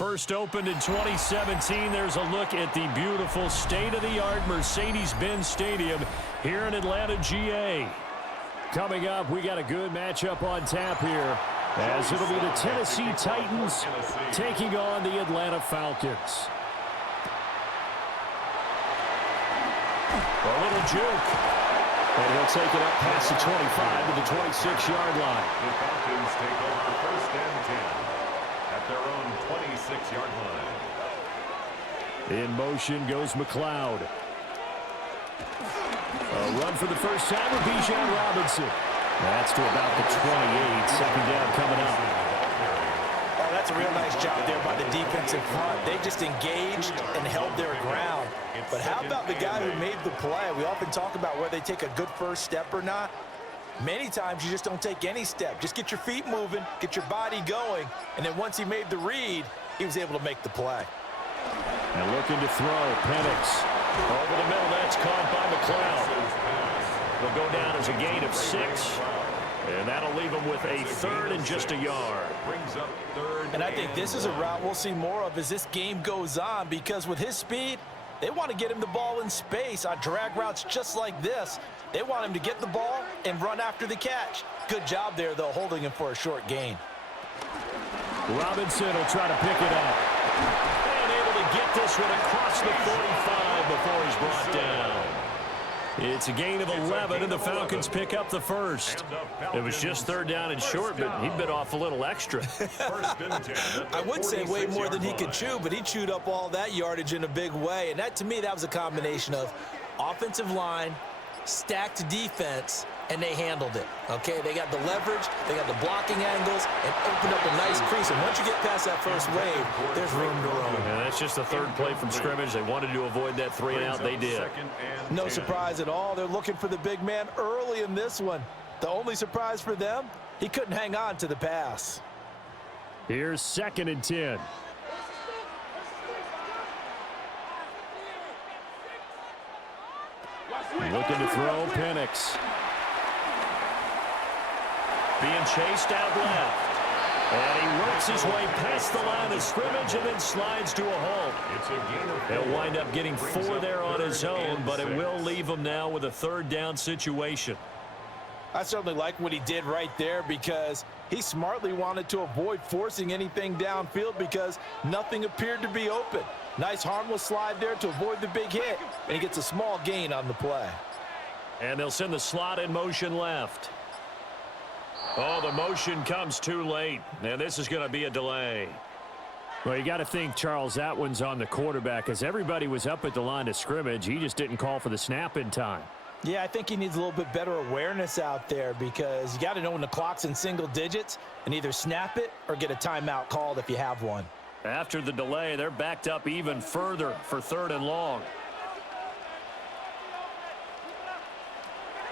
First opened in 2017. There's a look at the beautiful state-of-the-art Mercedes-Benz Stadium here in Atlanta, GA. Coming up, we got a good matchup on tap here, as it'll be the Tennessee Titans taking on the Atlanta Falcons. A little juke. And he'll take it up past the 25 to the 26-yard line. The Falcons take over first and 10 at their own 26-yard line. In motion goes McLeod. A run for the first time with Bijan Robinson. That's to about the 28. Second down coming up. Oh, that's a real nice job there by the defensive front. They just engaged and held their ground. But how about the guy who made the play? We often talk about whether they take a good first step or not. Many times you just don't take any step. Just get your feet moving, get your body going, and then once he made the read, he was able to make the play. And looking to throw, Penix. Over the middle, that's caught by McLeod. He'll go down as a gain of 6, and that'll leave him with a third and just a yard. Brings up third. And I think this is a route we'll see more of as this game goes on, because with his speed, they want to get him the ball in space on drag routes just like this. They want him to get the ball and run after the catch. Good job there, though, holding him for a short gain. Robinson will try to pick it up. And able to get this one across the 45 before he's brought down. It's a gain of 11, and the Falcons pick up the first. It was just third down and short, but he bit off a little extra. I would say way more than he could chew, but he chewed up all that yardage in a big way. And that, to me, that was a combination of offensive line, stacked defense, and they handled it. Okay, they got the leverage, they got the blocking angles, and opened up a nice crease. And once you get past that first wave, there's room to roam. And that's just the third play from scrimmage. They wanted to avoid that 3-and-out. They did. No surprise at all. They're looking for the big man early in this one. The only surprise for them, he couldn't hang on to the pass. Here's 2nd and 10. Looking to throw, Penix. Being chased out left. And he works his way past the line of scrimmage and then slides to a halt. He'll wind up getting 4 there on his own, but it will leave him now with a third down situation. I certainly like what he did right there, because he smartly wanted to avoid forcing anything downfield because nothing appeared to be open. Nice harmless slide there to avoid the big hit, and he gets a small gain on the play. And they'll send the slot in motion left. Oh, the motion comes too late, and this is going to be a delay. Well, you got to think, Charles, that one's on the quarterback, as everybody was up at the line of scrimmage. He just didn't call for the snap in time. Yeah, I think he needs a little bit better awareness out there, because you got to know when the clock's in single digits and either snap it or get a timeout called if you have one. After the delay, they're backed up even further for 3rd and long.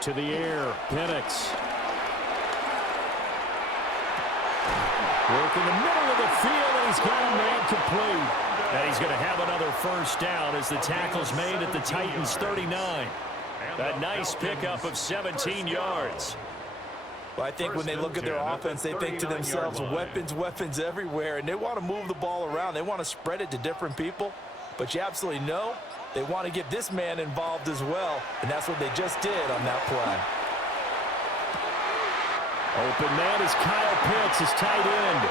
To the air, Penix. Work in the middle of the field, and he's got a man complete. And he's going to have another first down as the tackle's made at the Titans' 39. A nice pickup of 17 yards. Well, I think when they look at their offense, they think to themselves, weapons, weapons everywhere, and they want to move the ball around. They want to spread it to different people, but you absolutely know they want to get this man involved as well, and that's what they just did on that play. Open man is Kyle Pitts, his tight end.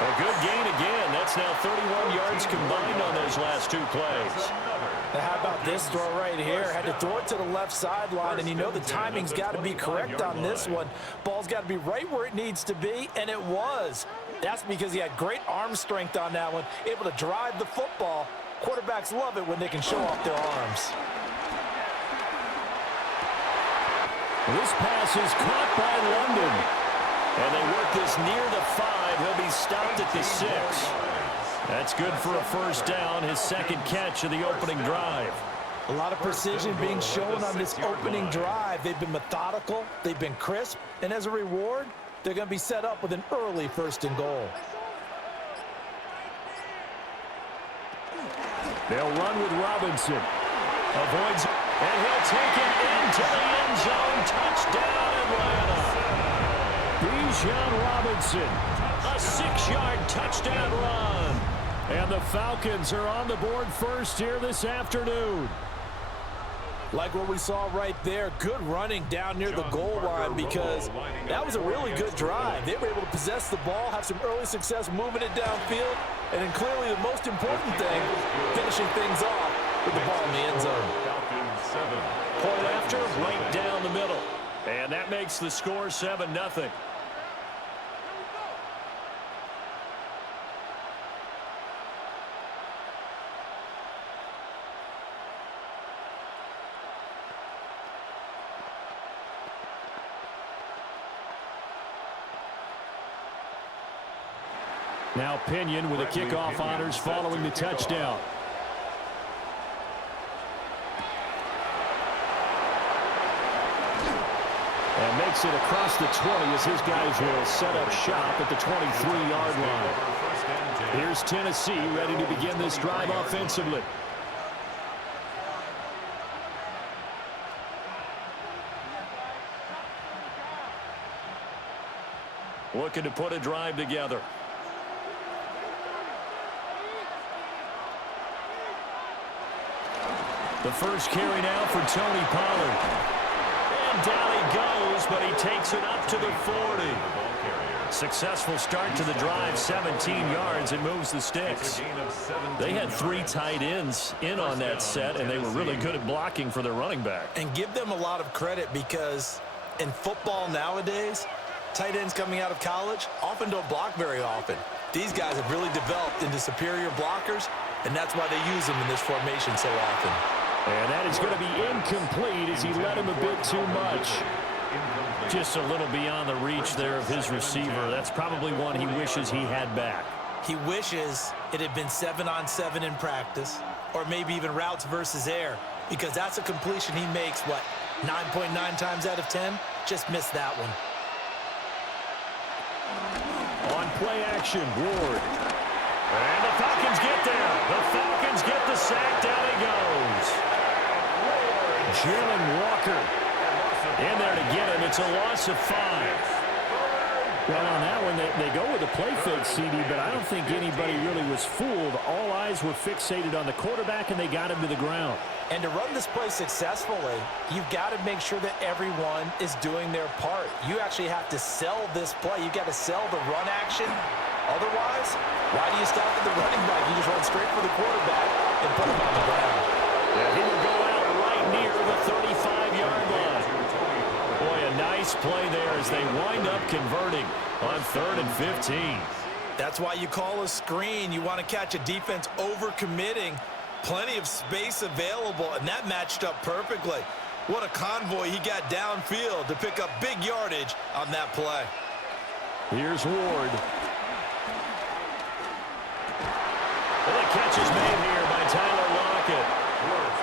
A good gain again. That's now 31 yards combined on those last 2 plays. Now, how about this throw right here? Had to throw it to the left sideline, and you know the timing's got to be correct on this one. Ball's got to be right where it needs to be, and it was. That's because he had great arm strength on that one, able to drive the football. Quarterbacks love it when they can show off their arms. This pass is caught by London. And they work this near the 5. He'll be stopped at the 6. That's good for a first down, his 2nd catch of the opening drive. A lot of precision being shown on this opening drive. They've been methodical, they've been crisp, and as a reward, they're going to be set up with an early 1st and goal. They'll run with Robinson. Avoids, and he'll take it into the end zone. Touchdown, Atlanta. Bijan Robinson, a 6-yard touchdown run. And the Falcons are on the board first here this afternoon. Like what we saw right there, good running down near the goal line because that was a really good drive. They were able to possess the ball, have some early success moving it downfield, and then clearly the most important thing, finishing things off with the ball in the end zone. Point after, right down the middle. And that makes the score 7-0. Now Pinion with the kickoff honors following the touchdown. And makes it across the 20 as his guys will set up shop at the 23-yard line. Here's Tennessee ready to begin this drive offensively. Looking to put a drive together. The first carry now for Tony Pollard. And down he goes, but he takes it up to the 40. Successful start to the drive, 17 yards, and moves the sticks. They had 3 tight ends in on that set, and they were really good at blocking for their running back. And give them a lot of credit because in football nowadays, tight ends coming out of college often don't block very often. These guys have really developed into superior blockers, and that's why they use them in this formation so often. And that is going to be incomplete as he led him a bit too much. Just a little beyond the reach there of his receiver. That's probably one he wishes he had back. He wishes it had been 7-on-7 in practice, or maybe even routes versus air, because that's a completion he makes, 9.9 times out of 10? Just missed that one. On play action, Ward. And the Falcons get there. The Falcons get the sack. Down he goes. Jalen Walker in there to get him. It's a loss of 5. Well, on that one, they go with a play fake, CD, but I don't think anybody really was fooled. All eyes were fixated on the quarterback, and they got him to the ground. And to run this play successfully, you've got to make sure that everyone is doing their part. You actually have to sell this play. You've got to sell the run action. Otherwise, why do you stop at the running back? You just run straight for the quarterback and put him on the ground. Yeah, he will go out right near the 35-yard line. Boy, a nice play there as they wind up converting on 3rd and 15. That's why you call a screen. You want to catch a defense over-committing. Plenty of space available, and that matched up perfectly. What a convoy he got downfield to pick up big yardage on that play. Here's Ward. Well, the catch is made here by Tyler Lockett.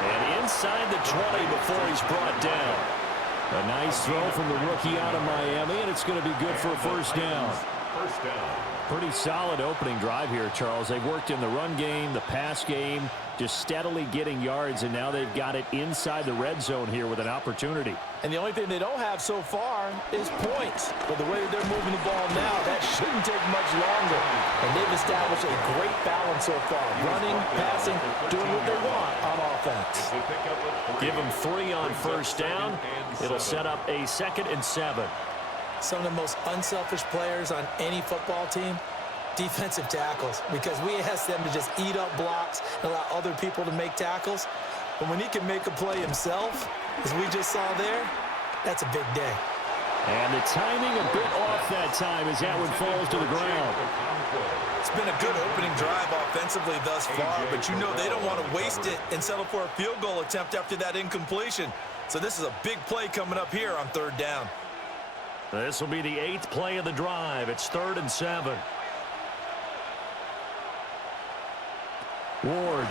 And inside the 20 before he's brought down. A nice throw from the rookie out of Miami, and it's going to be good for a first down. Pretty solid opening drive here, Charles. They've worked in the run game, the pass game, just steadily getting yards, and now they've got it inside the red zone here with an opportunity. And the only thing they don't have so far is points. But the way that they're moving the ball now, that shouldn't take much longer. And they've established a great balance so far. Running, passing, doing what they want on offense. Give them 3 on first down. It'll set up a 2nd and 7. Some of the most unselfish players on any football team, defensive tackles, because we ask them to just eat up blocks and allow other people to make tackles. But when he can make a play himself, as we just saw there, that's a big day. And the timing a bit off that time as that one falls to the ground. It's been a good opening drive offensively thus far, but you know they don't want to waste it and settle for a field goal attempt after that incompletion. So this is a big play coming up here on 3rd down. This will be the 8th play of the drive. It's 3rd and 7. Ward.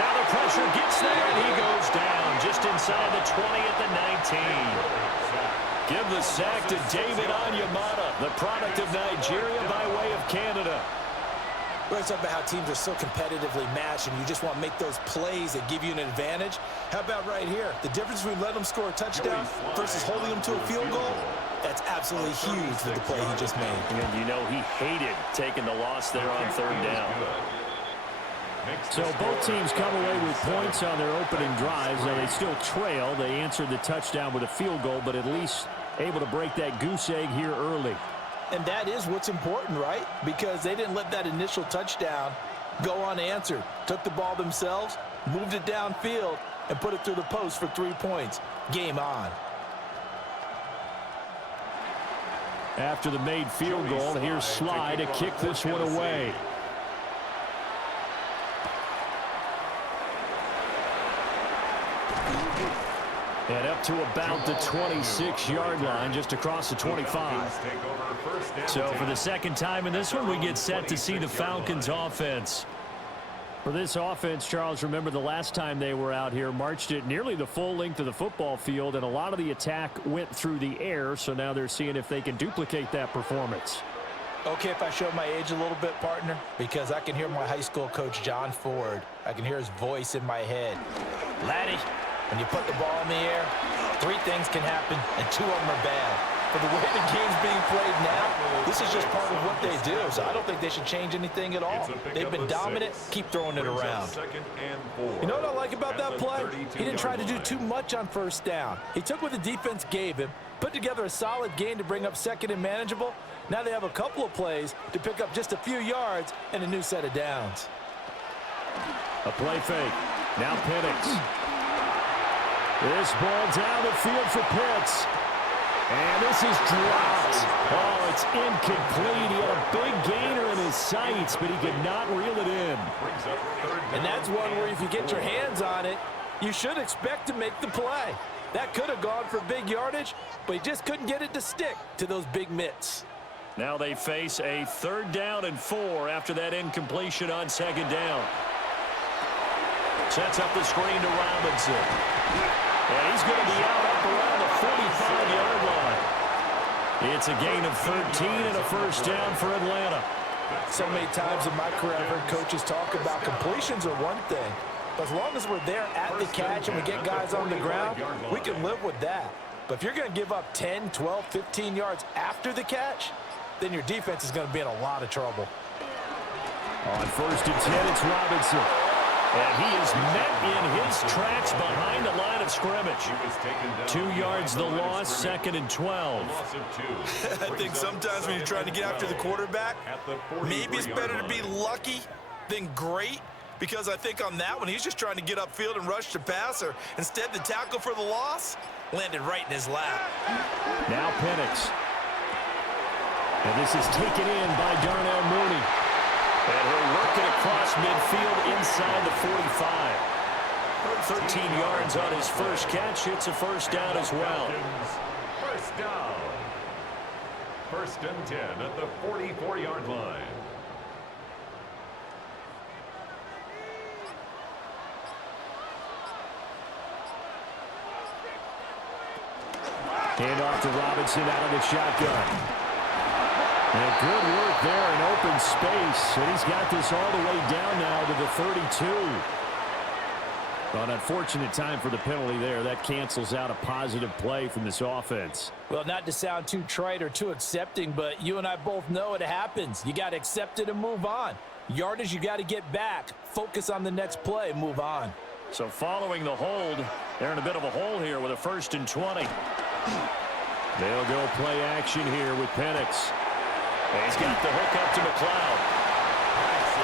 Now the pressure gets there, and he goes down just inside the 20 at the 19. Give the sack to David Onyemata, the product of Nigeria by way of Canada. We're talking about how teams are so competitively matched, and you just want to make those plays that give you an advantage. How about right here? The difference between letting them score a touchdown versus holding them to a field goal? That's absolutely huge for the play he just made. And you know he hated taking the loss there on third down. So both teams come away with points on their opening drives. Now they still trail. They answered the touchdown with a field goal, but at least able to break that goose egg here early. And that is what's important, right? Because they didn't let that initial touchdown go unanswered. Took the ball themselves, moved it downfield, and put it through the post for 3 points. Game on. After the made field goal, here's Sly to kick this one away. And up to about the 26-yard line, just across the 25. So for the second time in this one, we get set to see the Falcons offense. For this offense, Charles, remember the last time they were out here, marched it nearly the full length of the football field, and a lot of the attack went through the air, so now they're seeing if they can duplicate that performance. Okay, if I show my age a little bit, partner, because I can hear my high school coach, John Ford. I can hear his voice in my head. Laddie, when you put the ball in the air, 3 things can happen, and 2 of them are bad. For the way the game's being played now, this is just part of what they do, so I don't think they should change anything at all. They've been dominant. Keep throwing it around. You know what I like about that play? He didn't try to do too much on first down. He took what the defense gave him, put together a solid gain to bring up second and manageable. Now they have a couple of plays to pick up just a few yards and a new set of downs. A play fake. Now Penix. This ball down the field for Pitts. And this is dropped. Oh, it's incomplete. He had a big gainer in his sights, but he could not reel it in. And that's one where if you get your hands on it, you should expect to make the play. That could have gone for big yardage, but he just couldn't get it to stick to those big mitts. Now they face a 3rd down and 4 after that incompletion on 2nd down. Sets up the screen to Robinson. And he's going to be out up around the 45-yard line. It's a gain of 13 and a 1st down for Atlanta. So many times in my career, I've heard coaches talk about completions are one thing. But as long as we're there at the catch and we get guys on the ground, we can live with that. But if you're going to give up 10, 12, 15 yards after the catch, then your defense is going to be in a lot of trouble. On 1st and 10, it's Robinson. And he is met in his tracks behind the line of scrimmage. 2 yards the loss, 2nd and 12. I think sometimes when you're trying to get after the quarterback, maybe it's better to be lucky than great. Because I think on that one, he's just trying to get upfield and rush the passer. Instead, the tackle for the loss landed right in his lap. Now Penix. And this is taken in by Darnell Mooney. And he'll work it across midfield inside the 45. 13 yards on his first catch. It's a 1st down as well. 1st down. 1st and 10 at the 44-yard line. Hand off to Robinson out of the shotgun. And good work there in open space. And he's got this all the way down now to the 32. An unfortunate time for the penalty there. That cancels out a positive play from this offense. Well, not to sound too trite or too accepting, but you and I both know it happens. You got to accept it and move on. Yardage, you got to get back. Focus on the next play and move on. So following the hold, they're in a bit of a hole here with a 1st and 20. They'll go play action here with Penix. And he's got the hook up to McLeod.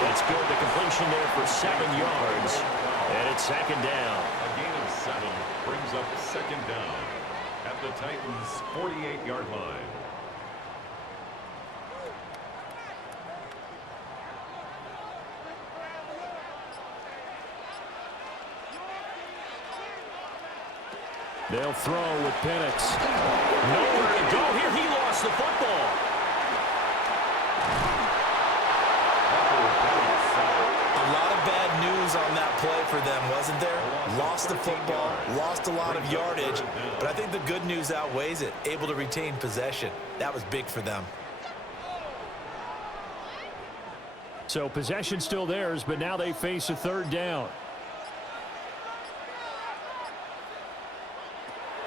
That's good. The completion there for 7 yards. And it's 2nd down. A gain of 7 brings up 2nd down at the Titans' 48-yard line. They'll throw with Penix. Nowhere to go here. He lost the football. A lot of bad news on that play for them, wasn't there? Lost the football, lost a lot of yardage, but I think the good news outweighs it. Able to retain possession. That was big for them. So possession still theirs, but now they face a 3rd down.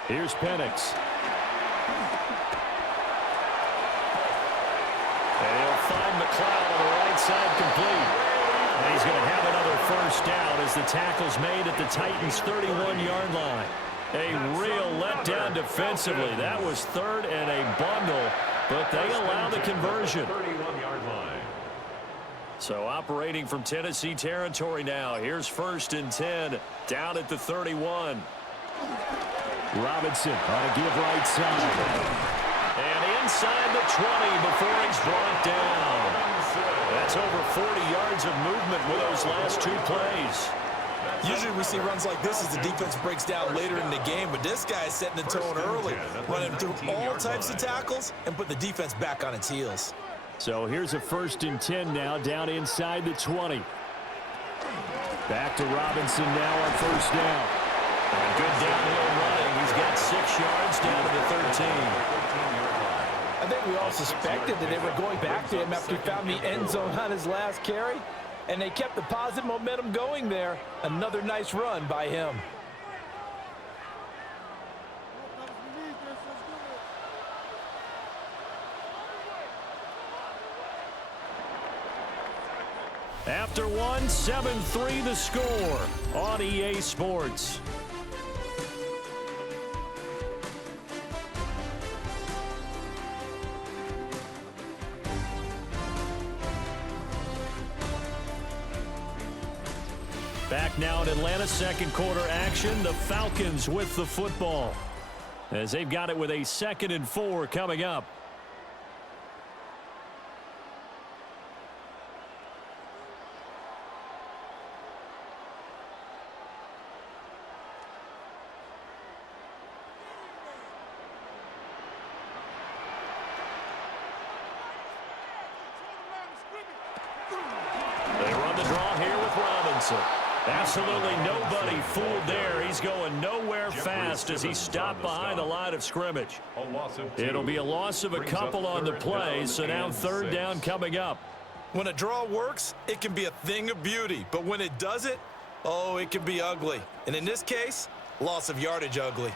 Here's Penix. McLeod on the right side, complete. And he's going to have another first down as the tackle's made at the Titans' 31-yard line. A real letdown defensively. That was third and a bundle, but they allow the conversion. 31-yard line. So operating from Tennessee territory now. Here's 1st and 10 down at the 31. Robinson on a give right side. And inside the 20 before he's brought down. That's over 40 yards of movement with those last 2 plays. Usually we see runs like this as the defense breaks down later in the game, but this guy is setting the tone early, running through all types of tackles and put the defense back on its heels. So here's a 1st and 10 now down inside the 20. Back to Robinson now on 1st down. And good downhill running. He's got 6 yards down to the 13. I think we all suspected that they were going back to him after he found the end zone on his last carry, and they kept the positive momentum going there. Another nice run by him. After one, 7-3 the score on EA Sports. Back now in Atlanta, second quarter action. The Falcons with the football as they've got it with a 2nd and 4 coming up. They run the draw here with Robinson. Absolutely nobody fooled there. He's going nowhere fast as he stopped behind the line of scrimmage. It'll be a loss of a couple on the play, so now 3rd down coming up. When a draw works, it can be a thing of beauty, but when it doesn't, oh, it can be ugly. And in this case, loss of yardage ugly.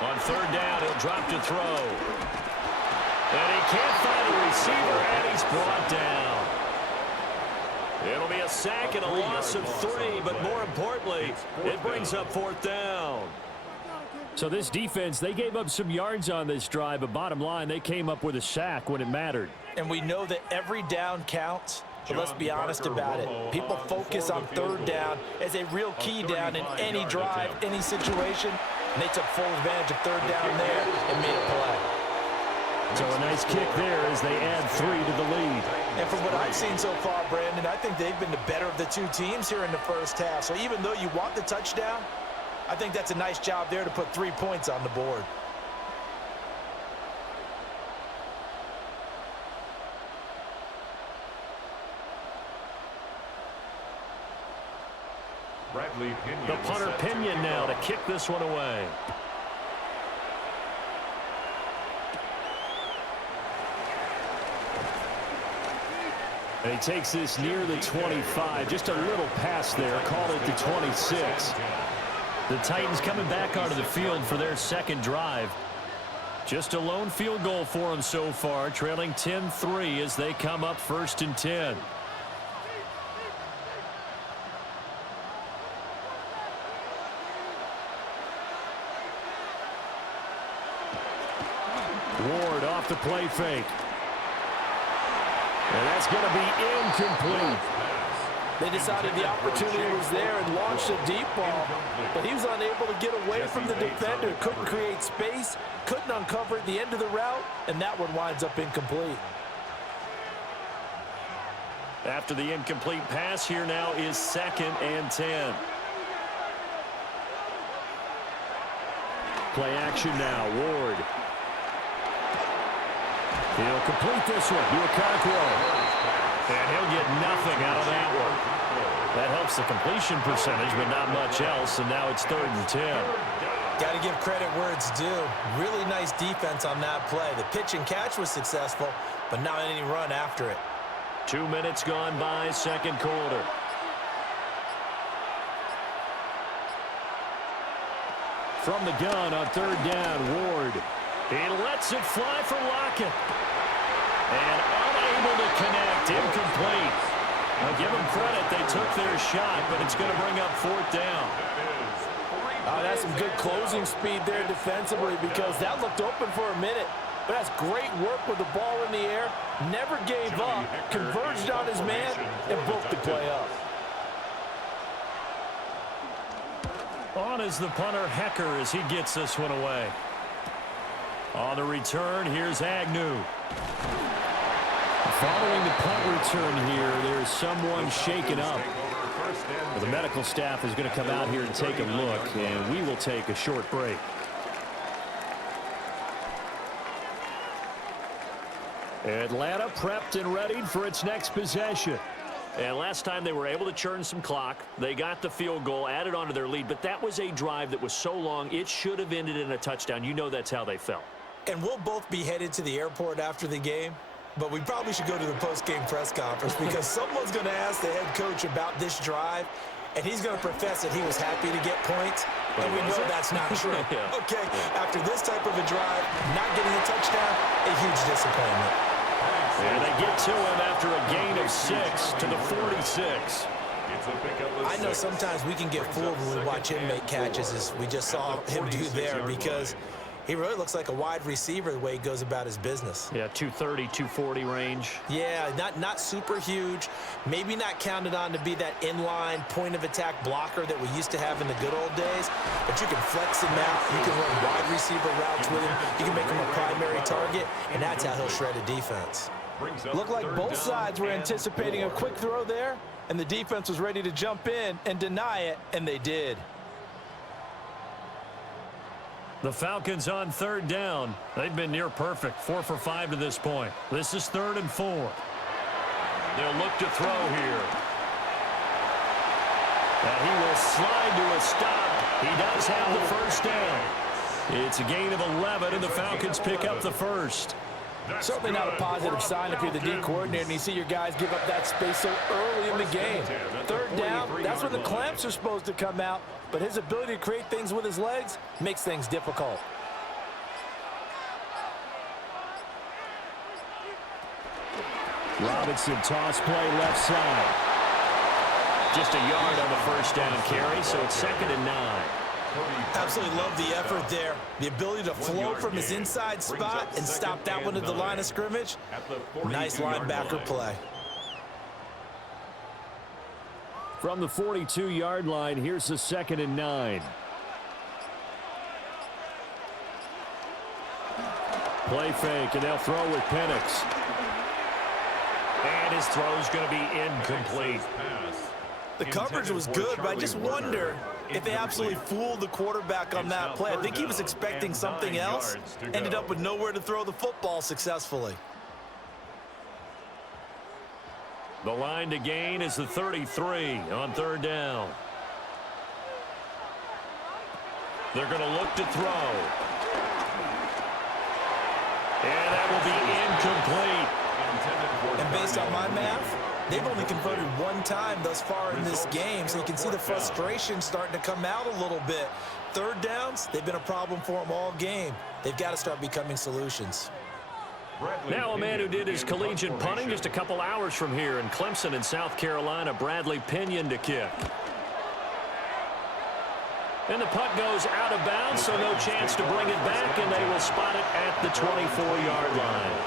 On 3rd down, he'll drop to throw. And he can't find a receiver, and he's brought down. It'll be a sack and a loss of 3, but more importantly, it brings up 4th down. So this defense, they gave up some yards on this drive, but bottom line, they came up with a sack when it mattered. And we know that every down counts, but let's be honest about it. People focus on 3rd down as a real key down in any drive, any situation, and they took full advantage of 3rd down there and made a play. So a nice kick there as they add 3 to the lead. And from what I've seen so far, Brandon, I think they've been the better of the 2 teams here in the first half. So even though you want the touchdown, I think that's a nice job there to put 3 points on the board. The punter Pinion now to kick this one away. And he takes this near the 25. Just a little pass there. Call it the 26. The Titans coming back onto the field for their 2nd drive. Just a lone field goal for them so far, trailing 10-3 as they come up 1st and 10. Ward off the play fake. And that's going to be incomplete. They decided the opportunity was there and launched a deep ball, but he was unable to get away from the defender, couldn't create space, couldn't uncover at the end of the route, and that one winds up incomplete. After the incomplete pass, here now is 2nd and 10. Play action now, Ward. He'll complete this one. And he'll get nothing out of that one. That helps the completion percentage, but not much else, and now it's 3rd and 10. Got to give credit where it's due. Really nice defense on that play. The pitch and catch was successful, but not any run after it. 2 minutes gone by, 2nd quarter. From the gun on 3rd down, Ward. He lets it fly for Lockett. And unable to connect. Incomplete. I'll give them credit. They took their shot, but it's going to bring up 4th down. That's some good closing speed there defensively because that looked open for a minute. But that's great work with the ball in the air. Never gave up. Converged on his man and broke the play up. On is the punter, Hecker, as he gets this one away. On the return, here's Agnew. Following the punt return here, there's someone shaken up. The medical staff is going to come out here and take a look, and we will take a short break. Atlanta prepped and readied for its next possession. And last time they were able to churn some clock. They got the field goal, added on to their lead, but that was a drive that was so long, it should have ended in a touchdown. You know that's how they felt. And we'll both be headed to the airport after the game, but we probably should go to the post-game press conference because someone's going to ask the head coach about this drive, and he's going to profess that he was happy to get points, and we know that's not true. Yeah. Okay, after this type of a drive, not getting a touchdown, a huge disappointment. And they get to him after a gain of 6 to the 46. I know sometimes we can get fooled when we watch him make catches, as we just saw him do there, because he really looks like a wide receiver the way he goes about his business. Yeah, 230, 240 range. Yeah, not super huge. Maybe not counted on to be that inline point-of-attack blocker that we used to have in the good old days. But you can flex him out. You can run wide receiver routes with him. You can make him a primary target, and that's how he'll shred a defense. Looked like both sides were anticipating a quick throw there, and the defense was ready to jump in and deny it, and they did. The Falcons on 3rd down. They've been near perfect, 4 for 5 to this point. This is 3rd and 4. They'll look to throw here. And he will slide to a stop. He does have the first down. It's a gain of 11, and the Falcons pick up the first. Certainly not a positive sign if you're the D coordinator and you see your guys give up that space so early in the game. 3rd down, that's when the clamps are supposed to come out, but his ability to create things with his legs makes things difficult. Robinson toss play left side. Just a yard on the first down carry, so it's 2nd and 9. Absolutely love the effort there. The ability to flow from his inside spot and stop that one at the line of scrimmage. Nice linebacker play. From the 42-yard line, here's the 2nd and 9. Play fake, and they'll throw with Penix. And his throw's going to be incomplete. The coverage was good, but I just wonder if they absolutely fooled the quarterback on that play. I think he was expecting something else, ended up with nowhere to throw the football successfully. The line to gain is the 33 on 3rd down. They're going to look to throw. And that will be incomplete. And based on my math, they've only converted one time thus far in this game, so you can see the frustration starting to come out a little bit. 3rd downs, they've been a problem for them all game. They've got to start becoming solutions. Now a man who did his collegiate punting just a couple hours from here in Clemson in South Carolina, Bradley Pinion to kick. And the punt goes out of bounds, so no chance to bring it back, and they will spot it at the 24-yard line.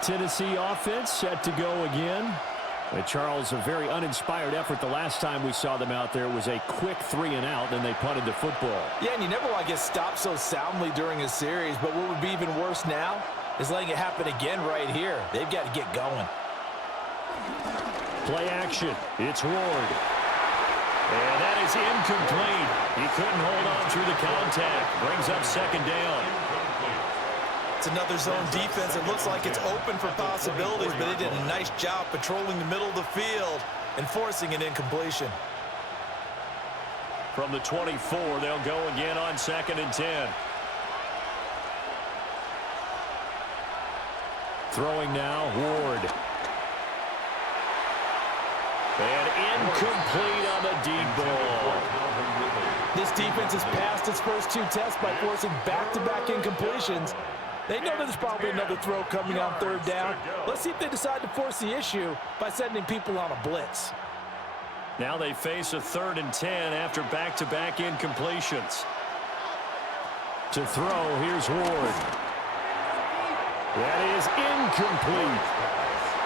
Tennessee offense set to go again. Charles, a very uninspired effort the last time we saw them out there. It was a quick 3-and-out, and they punted the football. Yeah, and you never want to get stopped so soundly during a series, but what would be even worse now is letting it happen again right here. They've got to get going. Play action. It's Ward. And that is incomplete. He couldn't hold on through the contact. Brings up 2nd down. It's another zone defense. It looks like it's open for possibilities, but they did a nice job patrolling the middle of the field and forcing an incompletion. From the 24, they'll go again on 2nd and 10. Throwing now, Ward. And incomplete on the deep ball. This defense has passed its first 2 tests by forcing back-to-back incompletions. They know there's probably another throw coming on 3rd down. Let's see if they decide to force the issue by sending people on a blitz. Now they face a 3rd and 10 after back-to-back incompletions. To throw, here's Ward. That is incomplete.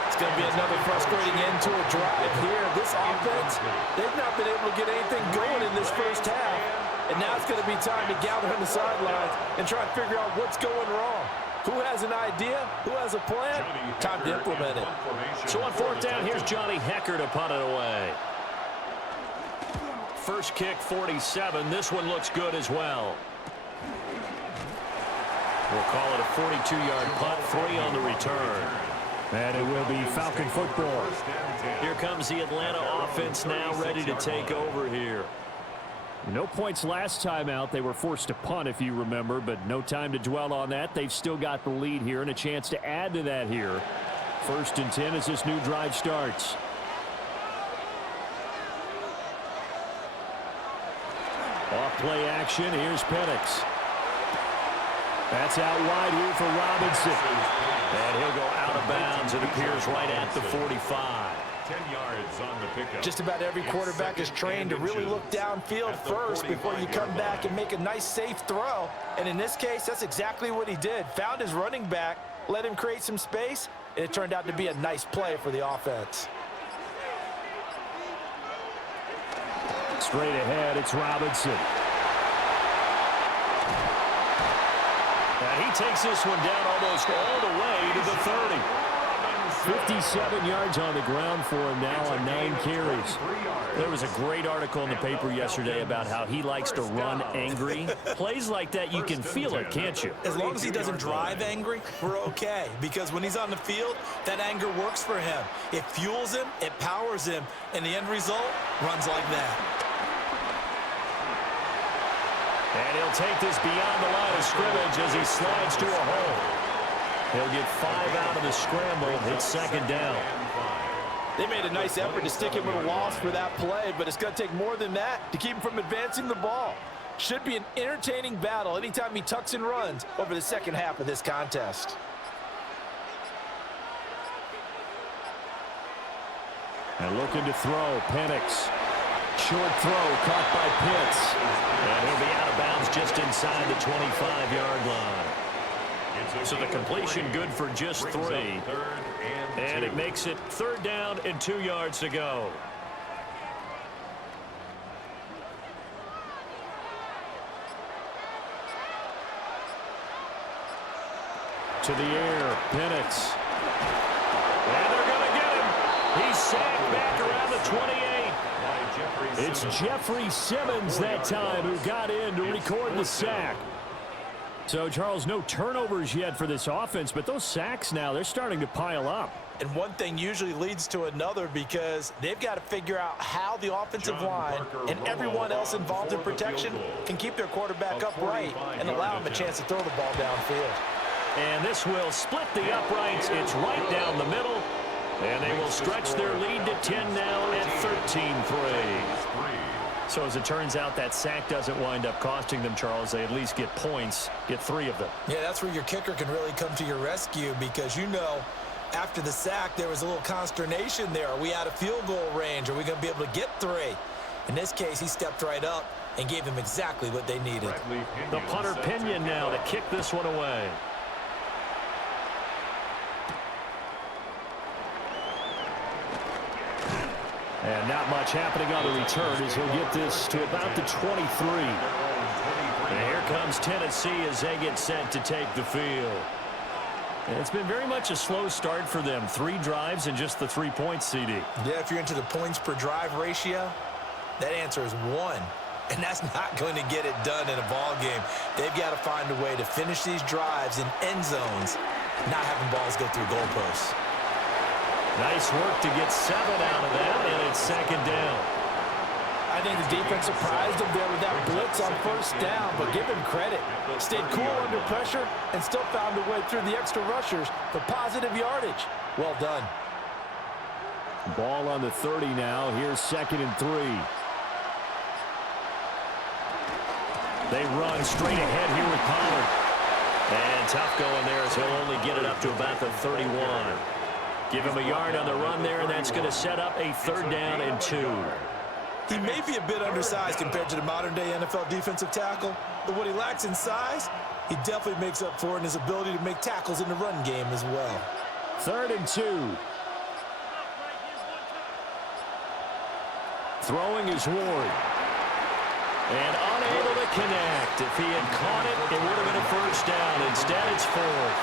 It's going to be another frustrating end to a drive here. This offense, they've not been able to get anything going in this first half. And now it's going to be time to gather on the sidelines and try and figure out what's going wrong. Who has an idea? Who has a plan? Time to implement it. So on 4th down, here's Johnny Hecker to punt it away. First kick, 47. This one looks good as well. We'll call it a 42-yard punt, 3 on the return. And it will be Falcon football. Here comes the Atlanta offense now ready to take over here. No points last time out. They were forced to punt, if you remember, but no time to dwell on that. They've still got the lead here and a chance to add to that here. 1st and 10 as this new drive starts. Off play action. Here's Penix. That's out wide here for Robinson. And he'll go out of bounds. It appears right at the 45. 10 yards on the pickup. Just about every quarterback is trained to really look downfield first before you come back and make a nice, safe throw. And in this case, that's exactly what he did. Found his running back, let him create some space, and it turned out to be a nice play for the offense. Straight ahead, it's Robinson. And he takes this one down almost all the way to the 30. 57 yards on the ground for him now on 9 carries. There was a great article in the paper yesterday about how he likes to run angry. Plays like that, you can feel it, can't you? As long as he doesn't drive angry, we're okay. Because when he's on the field, that anger works for him. It fuels him, it powers him, and the end result runs like that. And he'll take this beyond the line of scrimmage as he slides to a hole. He'll get 5 out of the scramble. It's 2nd down. They made a nice effort to stick him with a loss for that play, but it's going to take more than that to keep him from advancing the ball. Should be an entertaining battle anytime he tucks and runs over the second half of this contest. And looking to throw, Penix. Short throw caught by Pitts. And he'll be out of bounds just inside the 25-yard line. So the completion good for just 3. And it makes it 3rd down and 2 yards to go. To the air, Penix. And they're going to get him. He's sacked back around the 28. It's Jeffrey Simmons that time who got in to record the sack. So, Charles, no turnovers yet for this offense, but those sacks now, they're starting to pile up. And one thing usually leads to another because they've got to figure out how the offensive line and everyone else involved in protection can keep their quarterback upright and allow him a chance to throw the ball downfield. And this will split the uprights. It's right down the middle. And they will stretch their lead to 10 now at 13-3. So as it turns out, that sack doesn't wind up costing them, Charles. They at least get points, get 3 of them. Yeah, that's where your kicker can really come to your rescue because, you know, after the sack, there was a little consternation there. Are we out of field goal range? Are we going to be able to get 3? In this case, he stepped right up and gave them exactly what they needed. The punter Pinion now to kick this one away. And not much happening on the return as he'll get this to about the 23. And here comes Tennessee as they get set to take the field. And it's been very much a slow start for them. 3 drives and just the 3 points, CD. Yeah, if you're into the points per drive ratio, that answer is 1. And that's not going to get it done in a ball game. They've got to find a way to finish these drives in end zones, not having balls go through goalposts. Nice work to get 7 out of that, and it's 2nd down. I think the defense surprised him there with that blitz on 1st down, but give him credit. Stayed cool under pressure and still found a way through the extra rushers for positive yardage. Well done. Ball on the 30 now. Here's 2nd and 3. They run straight ahead here with Pollard. And tough going there as he'll only get it up to about the 31. Give him a yard on the run there, and that's going to set up a 3rd down and 2. He may be a bit undersized compared to the modern-day NFL defensive tackle, but what he lacks in size, he definitely makes up for in his ability to make tackles in the run game as well. 3rd and 2. Throwing is Ward. And unable to connect. If he had caught it, it would have been a 1st down. Instead, it's 4th.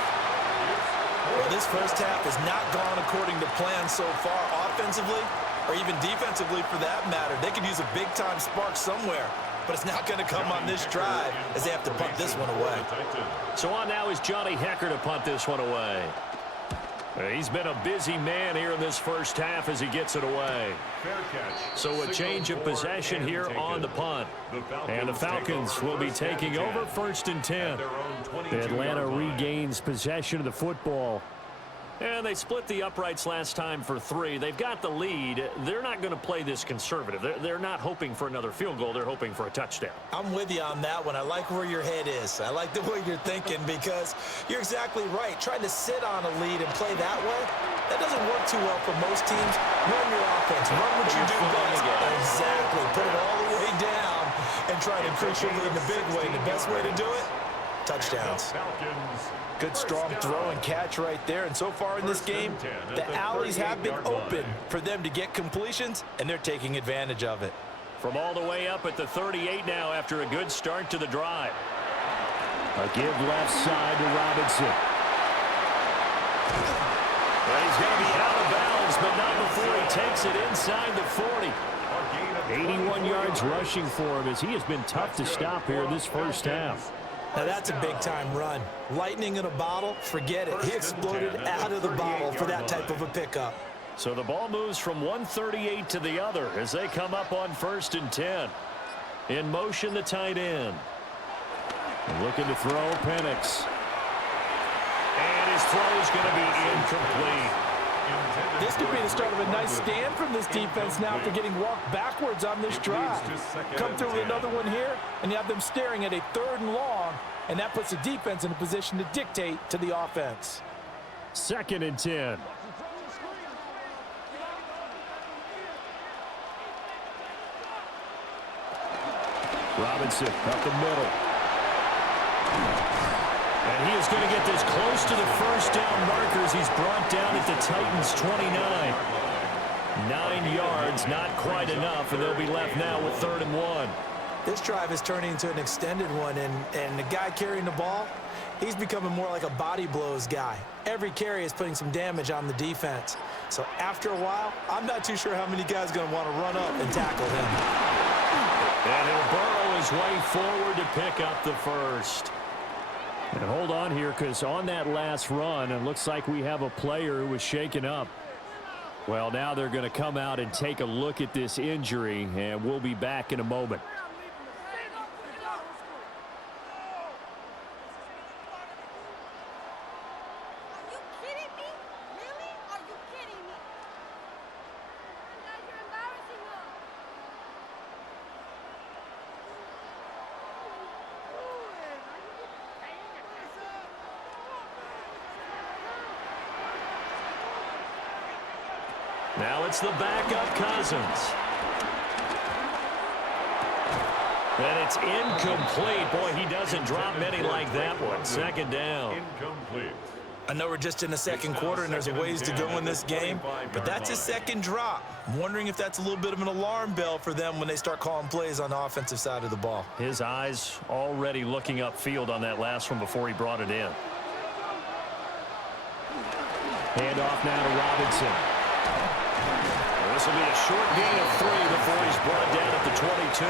Well, this first half has not gone according to plan so far offensively, or even defensively for that matter. They could use a big-time spark somewhere, but it's not going to come on this drive as they have to punt this one away. So on now is Johnny Hecker to punt this one away. He's been a busy man here in this first half as he gets it away. So a change of possession here on the punt. And the Falcons will be taking over 1st and 10. Atlanta regains possession of the football. And they split the uprights last time for 3. They've got the lead. They're not going to play this conservative. They're not hoping for another field goal. They're hoping for a touchdown. I'm with you on that one. I like where your head is. I like the way you're thinking because you're exactly right. Trying to sit on a lead and play that way, that doesn't work too well for most teams. Run your offense. Run what you do best. Exactly. Put it all the way down and try to increase your lead in a big way. And the best way to do it, touchdowns. Good strong throw and catch right there. And so far in this game, the alleys have been open for them to get completions, and they're taking advantage of it. From all the way up at the 38 now after a good start to the drive. A give left side to Robinson. Well, he's going to be out of bounds, but not before he takes it inside the 40. 81 yards rushing for him as he has been tough to stop here in this first half. Now that's a big-time run. Lightning in a bottle, forget it. He exploded out of the bottle for that type of a pickup. So the ball moves from 138 to the other as they come up on 1st and 10. In motion, the tight end. Looking to throw, Penix. And his throw is going to be incomplete. This could be the start of a nice stand from this defense now after getting walked backwards on this drive. Come through with another one here, and you have them staring at a 3rd and long, and that puts the defense in a position to dictate to the offense. 2nd and 10. Robinson up the middle. And he is going to get this close to the 1st down markers. He's brought down at the Titans' 29. 9 yards, not quite enough, and they'll be left now with 3rd and 1. This drive is turning into an extended one, and the guy carrying the ball, he's becoming more like a body blows guy. Every carry is putting some damage on the defense. So after a while, I'm not too sure how many guys are going to want to run up and tackle him. And he'll burrow his way forward to pick up the 1st. And hold on here, because on that last run, it looks like we have a player who was shaken up. Well, now they're going to come out and take a look at this injury, and we'll be back in a moment. Now it's the backup Cousins. And it's incomplete. Boy, he doesn't drop many like that one. 2nd down. Incomplete. I know we're just in the 2nd quarter and there's a ways to go in this game, but that's his 2nd drop. I'm wondering if that's a little bit of an alarm bell for them when they start calling plays on the offensive side of the ball. His eyes already looking upfield on that last one before he brought it in. Handoff now to Robinson. This will be a short gain of 3 before he's brought down at the 22.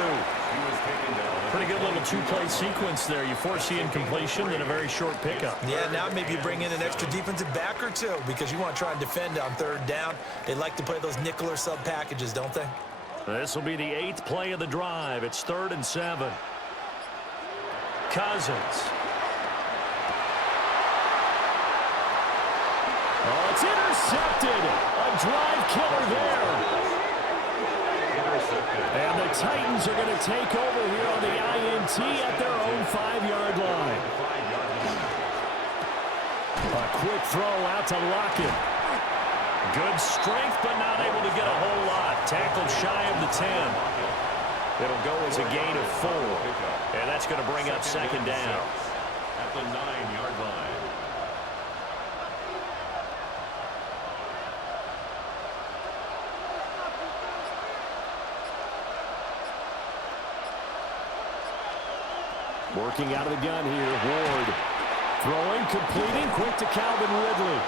Pretty good little 2-play sequence there. You force the incompletion, then a very short pickup. Yeah, now maybe you bring in an extra defensive back or 2 because you want to try and defend on 3rd down. They like to play those nickel or sub packages, don't they? This will be the 8th play of the drive. It's 3rd and 7. Cousins. Oh, it's intercepted. A drive killer there. And the Titans are going to take over here on the INT at their own 5-yard line. A quick throw out to Lockett. Good strength, but not able to get a whole lot. Tackled shy of the 10. It'll go as a gain of 4. And that's going to bring up second down. At the 9-yard line. Working out of the gun here, Ward. Throwing, completing, quick to Calvin Ridley.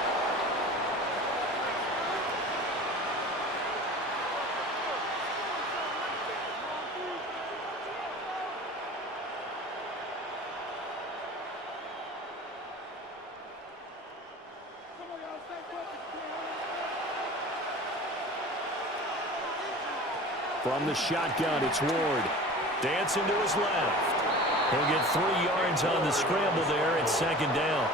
From the shotgun, it's Ward. Dancing to his left. He'll get 3 yards on the scramble there at second down.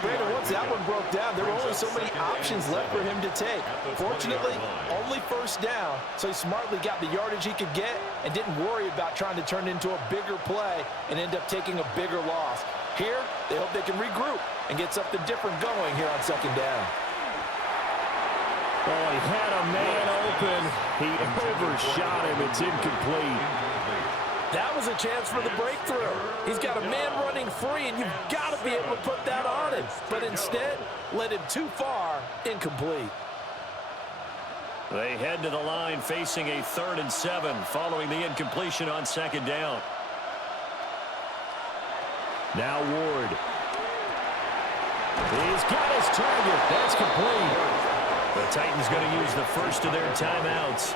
Brandon, once that one broke down, there were only so many options left for him to take. Fortunately, only first down, so he smartly got the yardage he could get and didn't worry about trying to turn it into a bigger play and end up taking a bigger loss. Here, they hope they can regroup and get something different going here on second down. Oh, he had a man open. He overshot him. It's incomplete. That was a chance for the breakthrough. He's got a man running free, and you've got to be able to put that on him. But instead, led him too far, incomplete. They head to the line facing a 3rd and 7 following the incompletion on second down. Now Ward. He's got his target. That's complete. The Titans going to use the first of their timeouts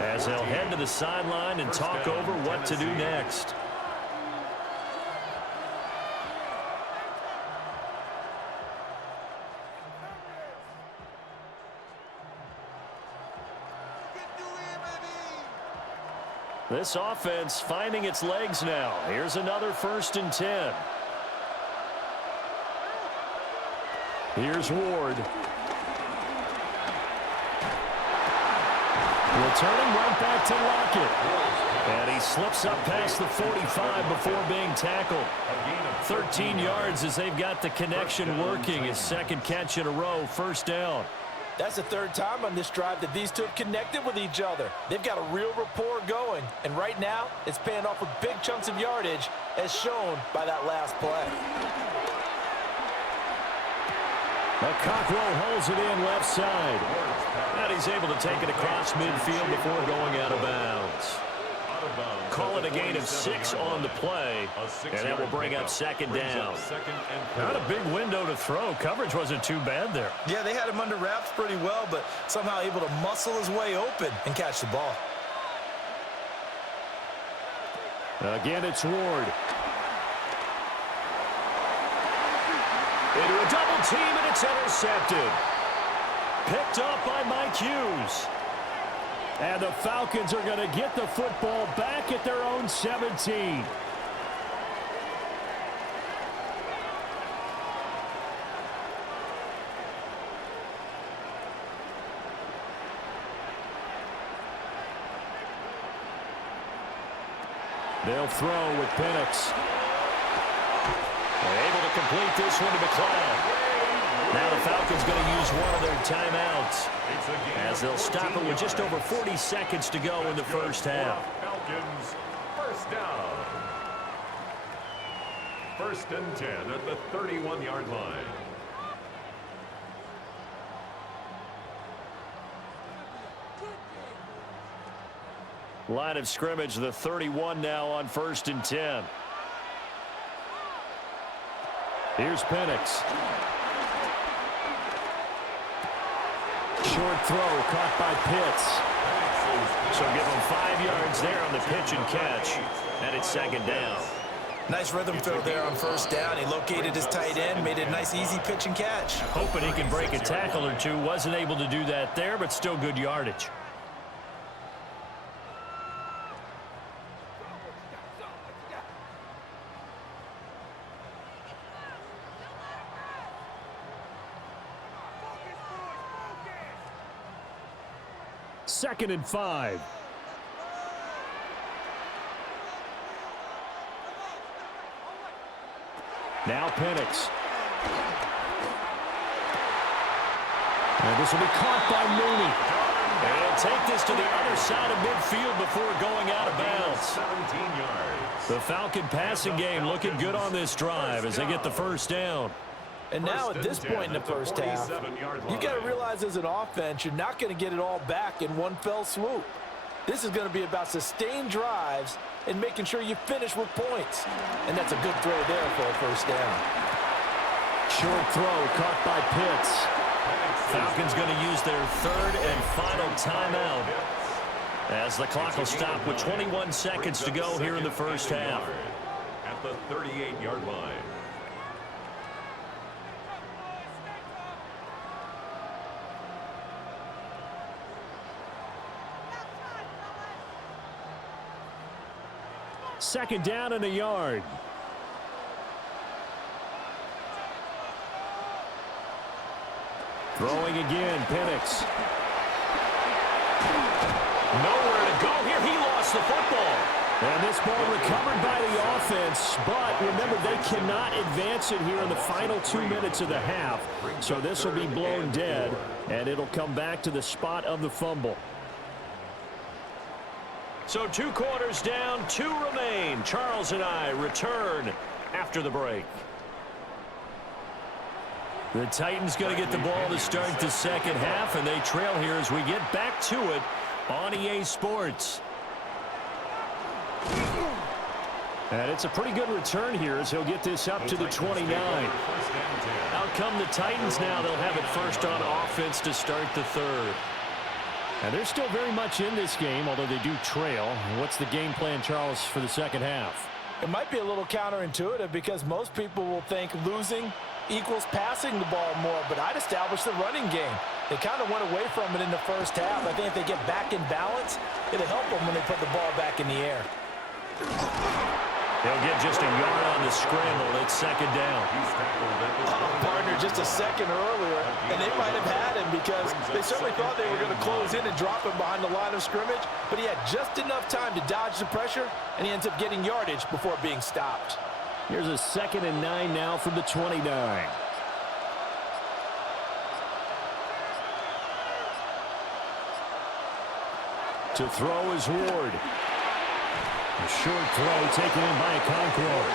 as they'll head to the sideline and talk over what to do next. This offense finding its legs now. Here's another 1st and 10. Here's Ward. Returning right back to Lockett. And he slips up past the 45 before being tackled. 13 yards as they've got the connection working. His 2nd catch in a row, 1st down. That's the 3rd time on this drive that these two have connected with each other. They've got a real rapport going. And right now, it's paying off with big chunks of yardage, as shown by that last play. Cockrell holds it in left side. And he's able to take it across midfield before going out of bounds. Call it a gain of 6 on the play, and that will bring up second down. Not a big window to throw. Coverage wasn't too bad there. Yeah, they had him under wraps pretty well, but somehow able to muscle his way open and catch the ball. Again, it's Ward. Into a double team, and it's intercepted. Picked up by Mike Hughes. And the Falcons are going to get the football back at their own 17. They'll throw with Penix. They're able to complete this one to McLeod. Now the Falcons going to use one of their timeouts as they'll stop it with just over 40 seconds to go in the first half. Falcons, 1st down. 1st and 10 at the 31-yard line. Line of scrimmage, the 31 now on 1st and 10. Here's Penix. Short throw caught by Pitts. So give him 5 yards there on the pitch and catch. And it's second down. Nice rhythm throw there on 1st down. He located his tight end, made it a nice easy pitch and catch. Hoping he can break a tackle or two. Wasn't able to do that there, but still good yardage. 2nd and 5. Now Penix. And this will be caught by Mooney. And he'll take this to the other side of midfield before going out of bounds. 17 yards. The Falcon passing game looking good on this drive as they get the first down. And now at this point in the first half, you got to realize as an offense, you're not going to get it all back in one fell swoop. This is going to be about sustained drives and making sure you finish with points. And that's a good throw there for a first down. Short throw caught by Pitts. Falcons going to use their 3rd and final timeout as the clock will stop with 21 seconds to go here in the first half. At the 38-yard line. Second down and a yard. Throwing again, Penix. Nowhere to go here. He lost the football. And this ball recovered by the offense, but remember, they cannot advance it here in the final 2 minutes of the half. So this will be blown dead, and it'll come back to the spot of the fumble. So 2 quarters down, 2 remain. Charles and I return after the break. The Titans going to get the ball to start the second half, and they trail here as we get back to it on EA Sports. And it's a pretty good return here as he'll get this up to the 29. Out come the Titans now. They'll have it first on offense to start the third. And they're still very much in this game, although they do trail. What's the game plan, Charles, for the second half? It might be a little counterintuitive because most people will think losing equals passing the ball more, but I'd establish the running game. They kind of went away from it in the first half. I think if they get back in balance, it'll help them when they put the ball back in the air. They'll get just a yard on the scramble. It's second down. Partner just a second earlier, and they might have had him because they certainly thought they were going to close in and drop him behind the line of scrimmage, but he had just enough time to dodge the pressure, and he ends up getting yardage before being stopped. Here's a 2nd and 9 now from the 29. To throw is Ward. A short throw taken in by Concord.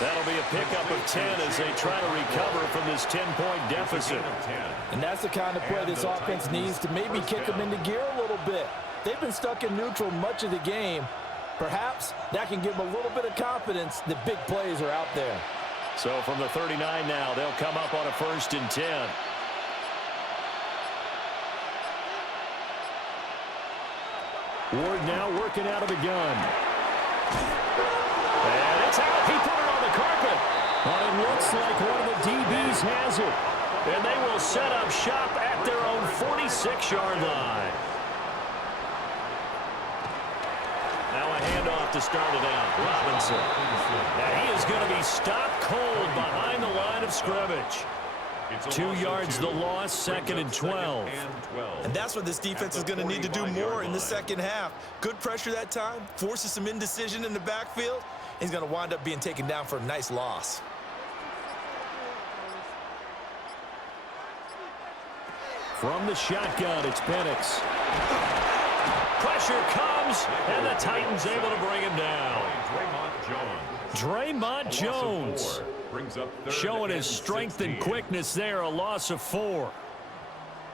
That'll be a pickup of 10 as they try to recover from this 10-point deficit. And that's the kind of play this offense needs to maybe kick them into gear a little bit. They've been stuck in neutral much of the game. Perhaps that can give them a little bit of confidence that big plays are out there. So from the 39 now, they'll come up on a 1st and 10. Ward now working out of the gun. And it's out. He put it on the carpet. But it looks like one of the DBs has it. And they will set up shop at their own 46-yard line. Now a handoff to start it out. Robinson. Now he is going to be stopped cold behind the line of scrimmage. 2 yards the loss, 2nd and 12. And that's what this defense is going to need to do more in the second half. Good pressure that time, forces some indecision in the backfield. He's going to wind up being taken down for a nice loss. From the shotgun, it's Penix. Pressure comes, and the Titans able to bring him down. Draymond Jones showing his strength and quickness there, a loss of 4.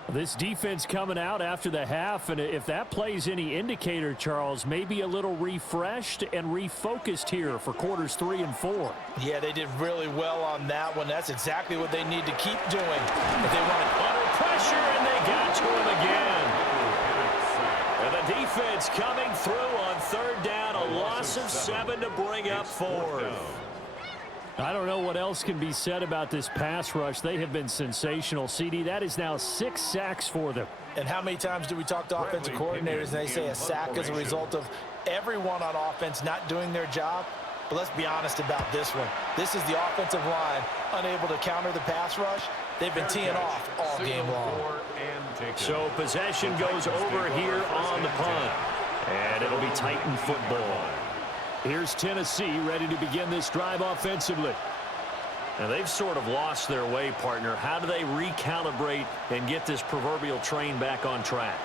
This defense coming out after the half, and if that plays any indicator, Charles, maybe a little refreshed and refocused here for quarters 3 and 4. Yeah, they did really well on that one. That's exactly what they need to keep doing. If they want to under pressure, and they got to him again. And the defense coming through on 3rd down, a loss of 7 to bring up 4th. I don't know what else can be said about this pass rush. They have been sensational. CD, that is now 6 sacks for them. And how many times do we talk to offensive coordinators and they say a sack is a result of everyone on offense not doing their job? But let's be honest about this one. This is the offensive line unable to counter the pass rush, They've been teeing off all game long. So possession goes over here on the punt. And it'll be Titan football. Here's Tennessee ready to begin this drive offensively. And they've sort of lost their way, partner. How do they recalibrate and get this proverbial train back on track?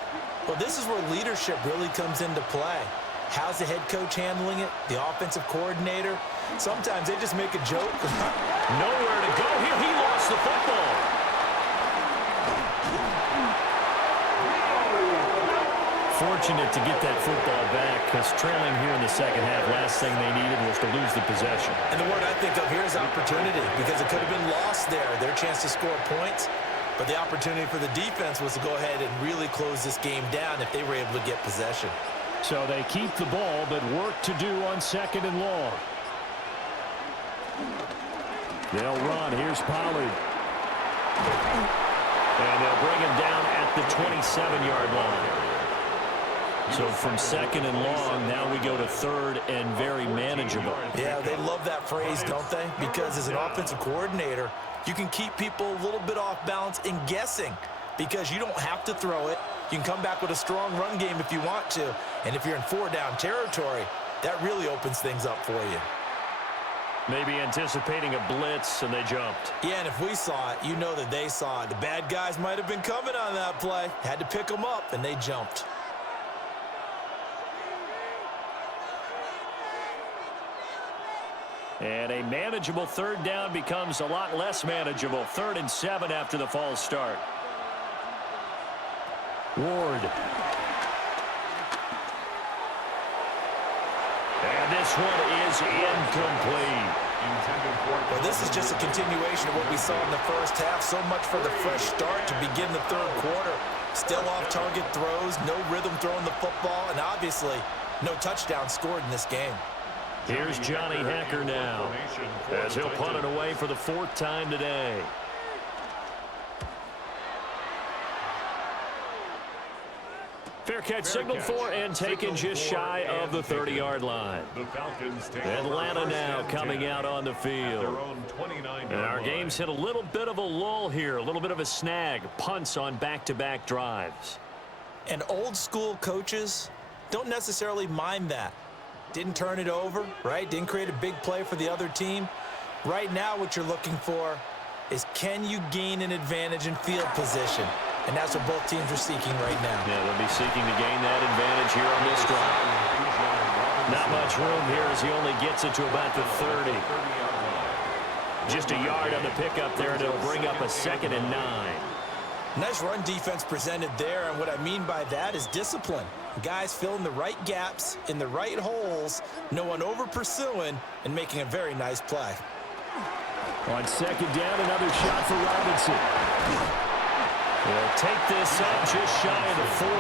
Well, this is where leadership really comes into play. How's the head coach handling it? The offensive coordinator? Sometimes they just make a joke. Nowhere to go here. He lost the football. Fortunate to get that football back because trailing here in the second half, last thing they needed was to lose the possession. And the word I think of here is opportunity because it could have been lost there, their chance to score points. But the opportunity for the defense was to go ahead and really close this game down if they were able to get possession. So they keep the ball, but work to do on second and long. They'll run. Here's Pollard. And they'll bring him down at the 27-yard line. So from second and long, now we go to third and very manageable. Yeah, they love that phrase, don't they? Because as an offensive coordinator, you can keep people a little bit off balance and guessing because you don't have to throw it. You can come back with a strong run game if you want to. And if you're in four-down territory, that really opens things up for you. Maybe anticipating a blitz, and they jumped. Yeah, and if we saw it, you know that they saw it. The bad guys might have been coming on that play. Had to pick them up, and they jumped. And a manageable third down becomes a lot less manageable. 3rd and 7 after the false start. Ward. And this one is incomplete. Well, this is just a continuation of what we saw in the first half. So much for the fresh start to begin the third quarter. Still off-target throws, no rhythm throwing the football, and obviously no touchdown scored in this game. Here's Johnny Hecker now as he'll punt it away for the 4th time today. Fair catch signaled for and taken just shy of the 30-yard line. Atlanta now coming out on the field. And our game's hit a little bit of a lull here, a little bit of a snag. Punts on back-to-back drives. And old school coaches don't necessarily mind that. Didn't turn it over, right? Didn't create a big play for the other team. Right now what you're looking for is can you gain an advantage in field position? And that's what both teams are seeking right now. Yeah, they'll be seeking to gain that advantage here on this drive. Not much room here as he only gets it to about the 30. Just a yard on the pickup there, and it'll bring up a 2nd and 9. Nice run defense presented there, and what I mean by that is discipline. Guys filling the right gaps in the right holes, no one over-pursuing, and making a very nice play. On 2nd down, another shot for Robinson. They'll take this up just shy of the 40.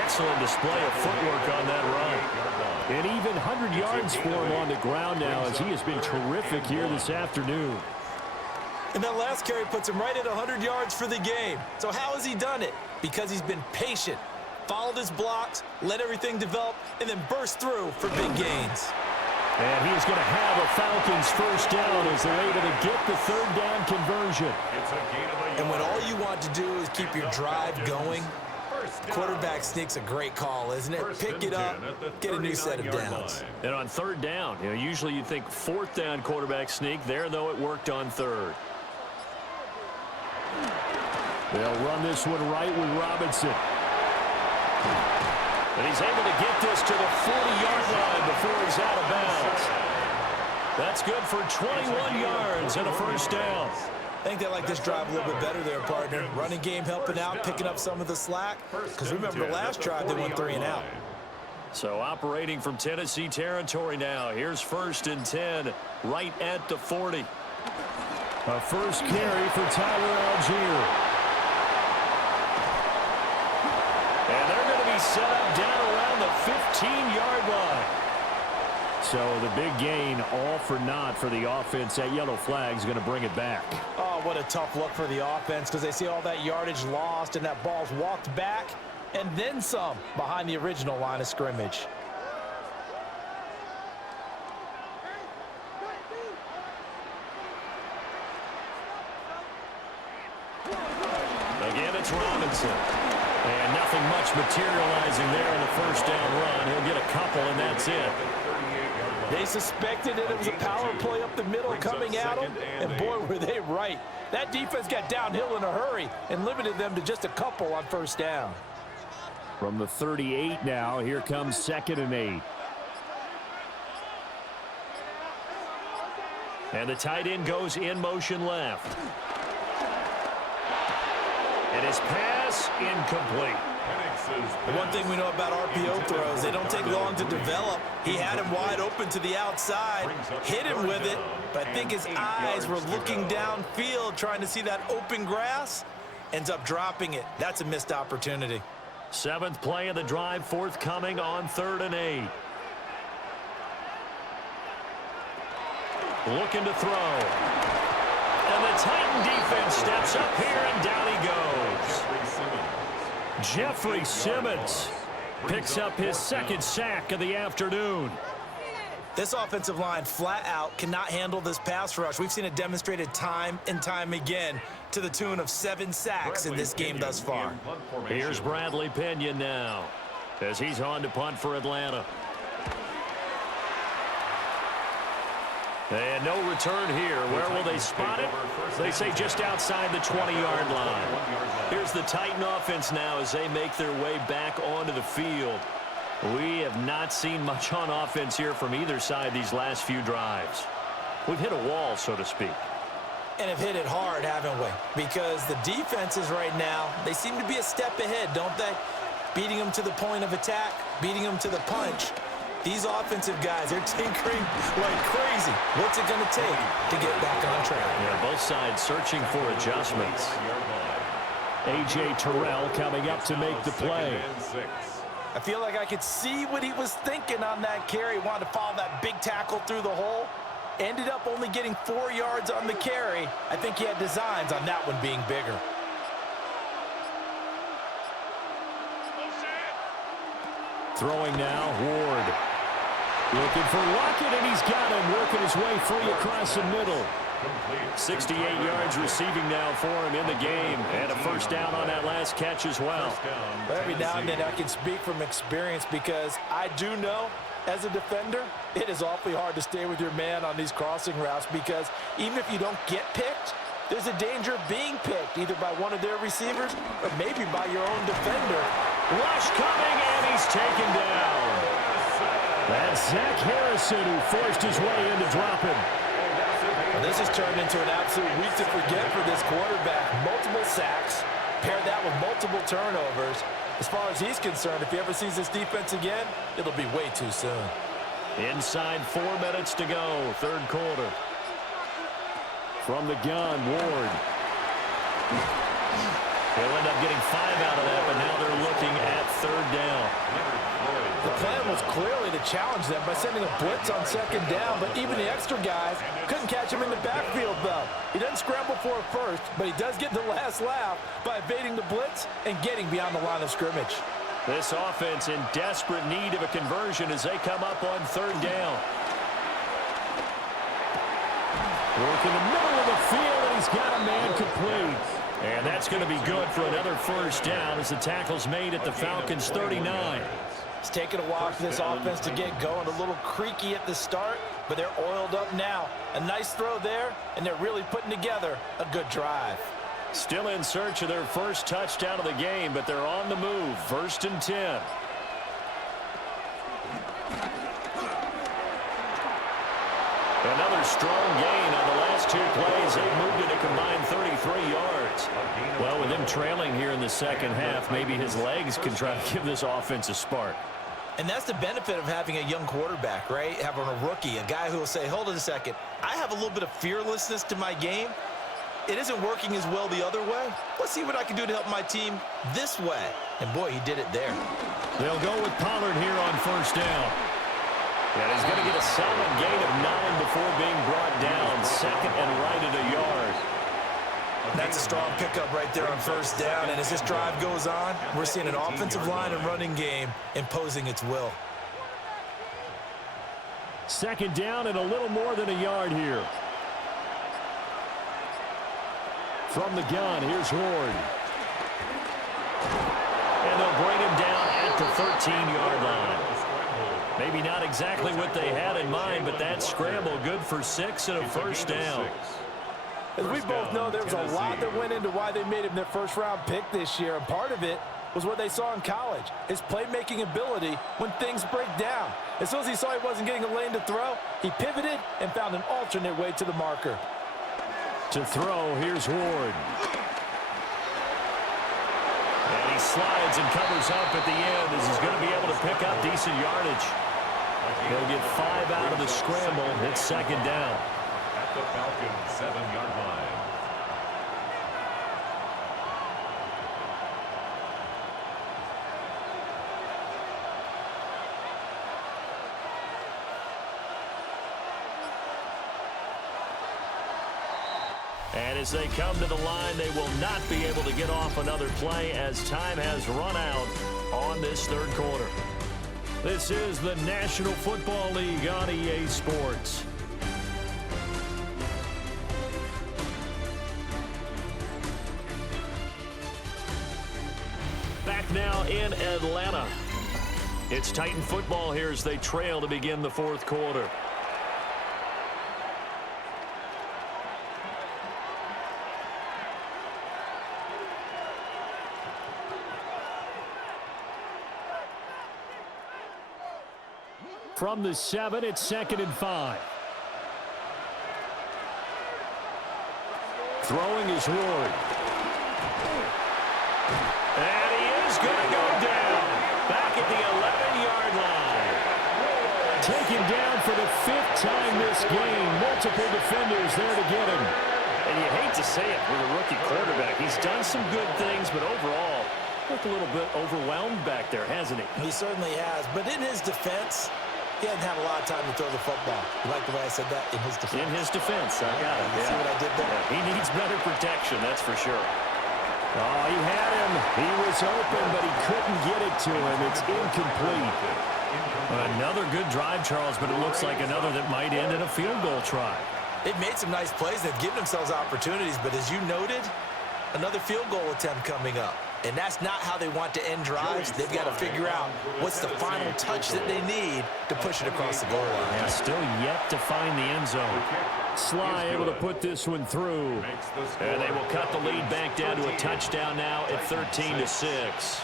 Excellent display of footwork on that run. And even 100 yards for him on the ground now as he has been terrific here this afternoon. And that last carry puts him right at 100 yards for the game. So how has he done it? Because he's been patient, followed his blocks, let everything develop, and then burst through for big gains. And he's going to have a Falcons first down as they're able to get the 3rd down conversion. And when all you want to do is keep your drive going, quarterback sneak's a great call, isn't it? Pick it up, get a new set of downs. And on 3rd down, usually you think 4th down quarterback sneak. There, though, it worked on 3rd. They'll run this one right with Robinson. And he's able to get this to the 40-yard line before he's out of bounds. That's good for 21 yards and a first down. I think they like this drive a little bit better there, partner. Running game helping out, picking up some of the slack. Because remember the last drive, they went 3 and out. So operating from Tennessee territory now. Here's 1st and 10 right at the 40. A first carry for Tyler Algier. And they're going to be set up down around the 15-yard line. So the big gain, all for naught for the offense. That yellow flag is going to bring it back. Oh, what a tough look for the offense because they see all that yardage lost and that ball's walked back and then some behind the original line of scrimmage. Again, it's Robinson. And nothing much materializing there in the first down run. He'll get a couple, and that's it. They suspected it was a power play up the middle coming at them, and boy, were they right. That defense got downhill in a hurry and limited them to just a couple on first down. From the 38 now, here comes 2nd and 8. And the tight end goes in motion left. And his pass incomplete. The one thing we know about RPO throws, they don't take long to develop. He had him wide open to the outside, hit him with it, but I think his eyes were looking downfield trying to see that open grass, ends up dropping it. That's a missed opportunity. 7th play of the drive, forthcoming on 3rd and 8. Looking to throw. And the Titan defense steps up here, and down he goes. Jeffrey Simmons picks up his 2nd sack of the afternoon. This offensive line flat out cannot handle this pass rush. We've seen it demonstrated time and time again to the tune of 7 sacks in this game thus far. Here's Bradley Pinion now as he's on to punt for Atlanta. And no return here. Where will they spot it? They say just outside the 20-yard line. Here's the Titan offense now as they make their way back onto the field. We have not seen much on offense here from either side these last few drives. We've hit a wall, so to speak. And have hit it hard, haven't we? Because the defenses right now, they seem to be a step ahead, don't they? Beating them to the point of attack, beating them to the punch. These offensive guys, they're tinkering like crazy. What's it going to take to get back on track? Yeah, both sides searching for adjustments. A.J. Terrell coming up to make the play. I feel like I could see what he was thinking on that carry. Wanted to follow that big tackle through the hole. Ended up only getting 4 yards on the carry. I think he had designs on that one being bigger. Throwing now, Ward. Looking for Lockett, and he's got him, working his way free across the middle. 68 yards receiving now for him in the game, and a first down on that last catch as well. Every now and then I can speak from experience because I do know, as a defender, it is awfully hard to stay with your man on these crossing routes because even if you don't get picked, there's a danger of being picked either by one of their receivers or maybe by your own defender. Rush coming, and he's taken down. That's Zach Harrison who forced his way in to drop him. Well, this has turned into an absolute week to forget for this quarterback. Multiple sacks, pair that with multiple turnovers. As far as he's concerned, if he ever sees this defense again, it'll be way too soon. Inside 4 minutes to go, 3rd quarter. From the gun, Ward. They'll end up getting 5 out of that, but now they're looking at 3rd down. The plan was clearly to challenge them by sending a blitz on 2nd down, but even the extra guys couldn't catch him in the backfield, though. He doesn't scramble for a first, but he does get the last laugh by evading the blitz and getting beyond the line of scrimmage. This offense in desperate need of a conversion as they come up on 3rd down. Work in the middle of the field, and he's got a man complete. And that's going to be good for another first down as the tackle's made at the Falcons' 39. It's taken a while for this offense to get going. A little creaky at the start, but they're oiled up now. A nice throw there, and they're really putting together a good drive. Still in search of their first touchdown of the game, but they're on the move. 1st and 10. Another strong gain on the last 2 plays. They've moved it a combined 33 yards. Well, with him trailing here in the second half, maybe his legs can try to give this offense a spark. And that's the benefit of having a young quarterback, right? Having a rookie, a guy who will say, hold it a second, I have a little bit of fearlessness to my game. It isn't working as well the other way. Let's see what I can do to help my team this way. And boy, he did it there. They'll go with Pollard here on 1st down. And he's going to get a solid gain of 9 before being brought down. 2nd and right at a yard. That's a strong pickup right there on 1st down. And as this drive goes on, we're seeing an offensive line and running game imposing its will. 2nd down and a little more than a yard here. From the gun, here's Ward. And they'll bring him down at the 13-yard line. Maybe not exactly what they had in mind, but that scramble good for 6 and a first down. As we both know, there was a lot that went into why they made him their first-round pick this year, and part of it was what they saw in college, his playmaking ability when things break down. As soon as he saw he wasn't getting a lane to throw, he pivoted and found an alternate way to the marker. To throw, here's Ward. And he slides and covers up at the end as he's going to be able to pick up decent yardage. He'll get 5 out of the scramble. It's second down. At the Falcons' 7-yard line. And as they come to the line, they will not be able to get off another play as time has run out on this third quarter. This is the National Football League on EA Sports. Back now in Atlanta. It's Titan football here as they trail to begin the fourth quarter. From the 7, it's 2nd and 5. Throwing is Ward. And he is going to go down. Back at the 11-yard line. Taken down for the 5th time this game. Multiple defenders there to get him. And you hate to say it with a rookie quarterback. He's done some good things, but overall, looked a little bit overwhelmed back there, hasn't he? He certainly has. But in his defense, he hasn't had a lot of time to throw the football. You like the way I said that? In his defense. In his defense. I got it. You see what I did there? Yeah, he needs better protection, that's for sure. Oh, he had him. He was open, but he couldn't get it to him. It's incomplete. Another good drive, Charles, but it looks like another that might end in a field goal try. They've made some nice plays. They've given themselves opportunities, but as you noted, another field goal attempt coming up. And that's not how they want to end drives. They've got to figure out what's the final touch that they need to push it across the goal line. Yeah, still yet to find the end zone. Sly able to put this one through. And they will cut the lead back down to a touchdown now at 13-6.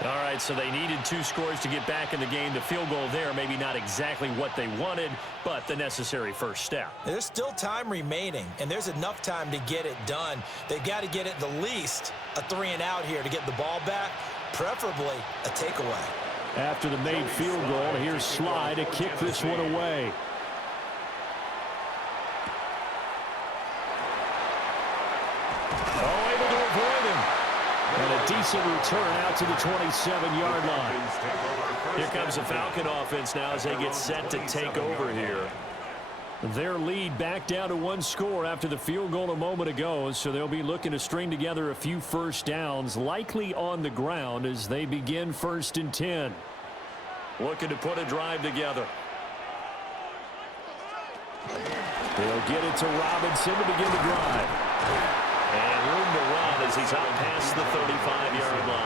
All right, so they needed 2 scores to get back in the game. The field goal there, maybe not exactly what they wanted, but the necessary first step. There's still time remaining, and there's enough time to get it done. They've got to get it the least a 3-and-out here to get the ball back, preferably a takeaway. After the made field goal, here's Sly to kick this one away. Oh, able to avoid him. And a decent return out to the 27-yard line. Here comes the Falcon offense now as they get set to take over here. Their lead back down to 1 score after the field goal a moment ago, so they'll be looking to string together a few first downs, likely on the ground as they begin 1st and 10. Looking to put a drive together. They'll get it to Robinson to begin the drive. And room to run as he's out past the 35-yard line.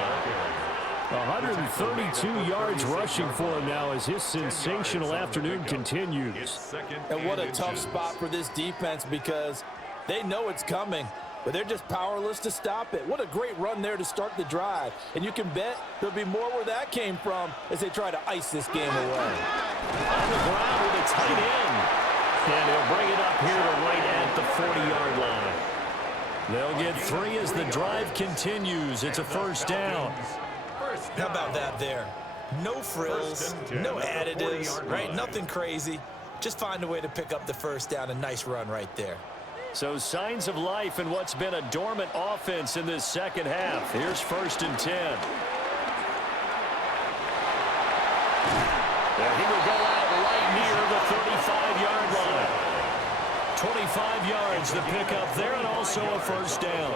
132 yards rushing for him now as his sensational afternoon continues. And what a tough spot for this defense because they know it's coming, but they're just powerless to stop it. What a great run there to start the drive. And you can bet there'll be more where that came from as they try to ice this game away. On the ground with a tight end. And he'll bring it up here to right at the 40-yard line. They'll get 3 as the drive continues. It's a first down. How about that there? No frills, no additives, right? Nothing crazy. Just find a way to pick up the first down. A nice run right there. So signs of life in what's been a dormant offense in this second half. Here's 1st and 10. And he will go out right near the 35-yard line. 25 yards the pickup there and also a first down.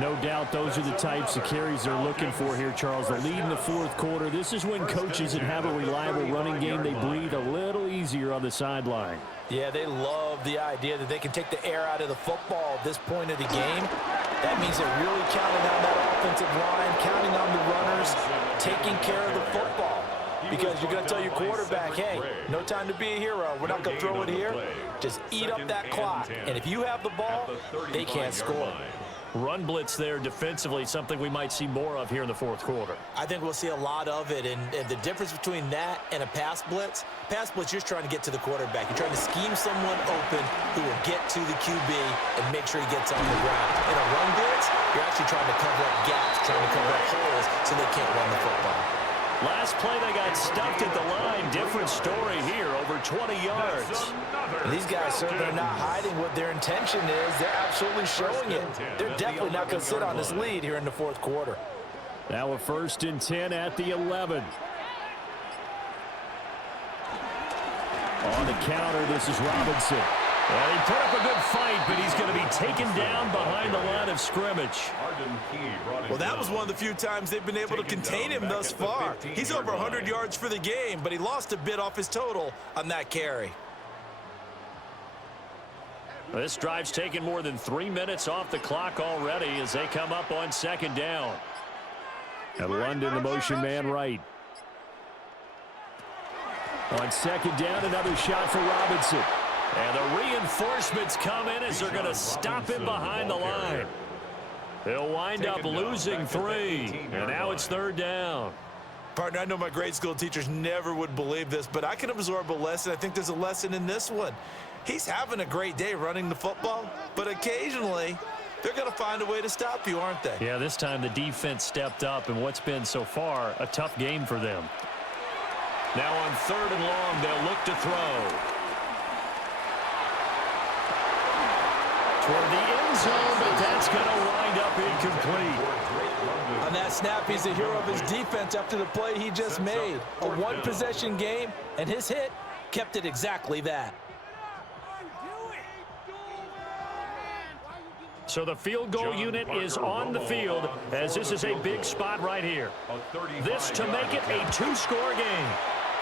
No doubt those are the types of carries they're looking for here, Charles. The lead in the fourth quarter. This is when coaches that have a reliable running game, they breathe a little easier on the sideline. Yeah, they love the idea that they can take the air out of the football at this point of the game. That means they're really counting on that offensive line, counting on the runners, taking care of the football. Because you're going to tell your quarterback, hey, no time to be a hero. We're not going to throw it here. Just eat up that clock. And if you have the ball, they can't score. Run blitz there defensively, something we might see more of here in the fourth quarter. I think we'll see a lot of it, and the difference between that and a pass blitz, you're just trying to get to the quarterback. You're trying to scheme someone open who will get to the QB and make sure he gets on the ground. In a run blitz, you're actually trying to cover up gaps, trying to cover up holes so they can't run the football. Last play, they got stuffed at the line. Different story here, over 20 yards. These guys certainly are not hiding what their intention is. They're absolutely showing it. They're definitely not going to sit on this lead here in the fourth quarter. Now a 1st and 10 at the 11. On the counter, this is Robinson. Well, he put up a good fight, but he's going to be taken down behind the line of scrimmage. Well, that was one of the few times they've been able to contain him thus far. He's over 100 yards for the game, but he lost a bit off his total on that carry. This drive's taken more than 3 minutes off the clock already as they come up on 2nd down. And London, the motion man right. On 2nd down, another shot for Robinson. And the reinforcements come in as they're going to stop him behind the line. They'll wind up losing 3. And now it's 3rd down. Partner, I know my grade school teachers never would believe this, but I can absorb a lesson. I think there's a lesson in this one. He's having a great day running the football, but occasionally they're going to find a way to stop you, aren't they? Yeah, this time the defense stepped up in what's been so far a tough game for them. Now on 3rd and long, they'll look to throw. Toward the end zone, but that's going to wind up incomplete. On that snap, he's the hero of his defense after the play he just made. A one-possession game, and his hit kept it exactly that. So the field goal unit is on the field as this is a big spot right here. This to make it a 2-score game.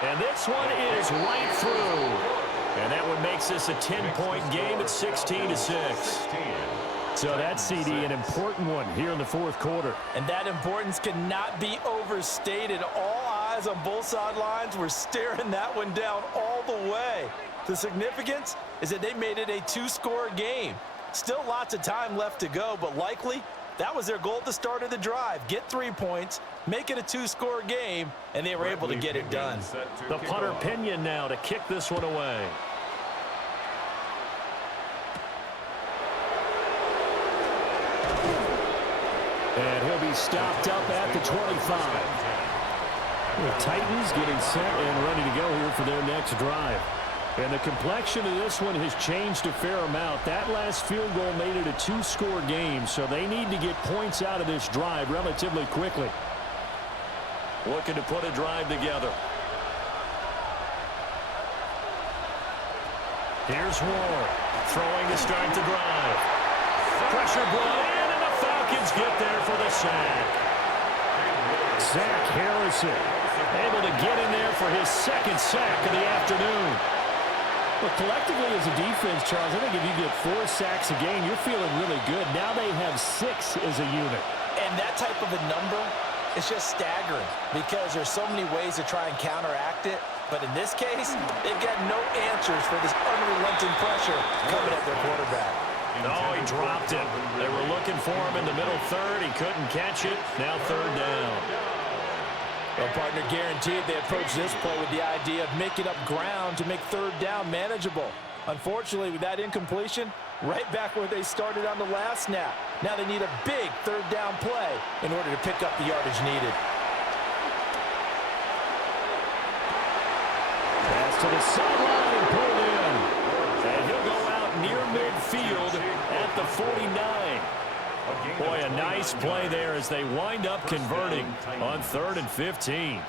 And this one is right through. And that one makes this a 10-point game at 16-6. So that's, CD, an important one here in the fourth quarter. And that importance cannot be overstated. All eyes on both sidelines were staring that one down all the way. The significance is that they made it a 2-score game. Still lots of time left to go, but likely that was their goal at the start of the drive. Get 3 points, make it a 2-score game, and they were able to get it done. The punter Pinion now to kick this one away. And he'll be stopped up at the 25. The Titans getting set and ready to go here for their next drive. And the complexion of this one has changed a fair amount. That last field goal made it a 2-score game, so they need to get points out of this drive relatively quickly. Looking to put a drive together. Here's Ward throwing to start the drive. Pressure brought in, and the Falcons get there for the sack. Zach Harrison able to get in there for his 2nd sack of the afternoon. But collectively as a defense, Charles, I think if you get 4 sacks a game, you're feeling really good. Now they have 6 as a unit. And that type of a number is just staggering because there's so many ways to try and counteract it. But in this case, they've got no answers for this unrelenting pressure coming at their quarterback. Oh, he dropped it. They were looking for him in the middle 3rd. He couldn't catch it. Now 3rd down. Well, partner, guaranteed they approach this play with the idea of making up ground to make 3rd down manageable. Unfortunately, with that incompletion, right back where they started on the last snap. Now they need a big 3rd down play in order to pick up the yardage needed. Pass to the sideline and pulled in. And he'll go out near midfield at the 49. Boy, a nice play there as they wind up converting on 3rd and 15.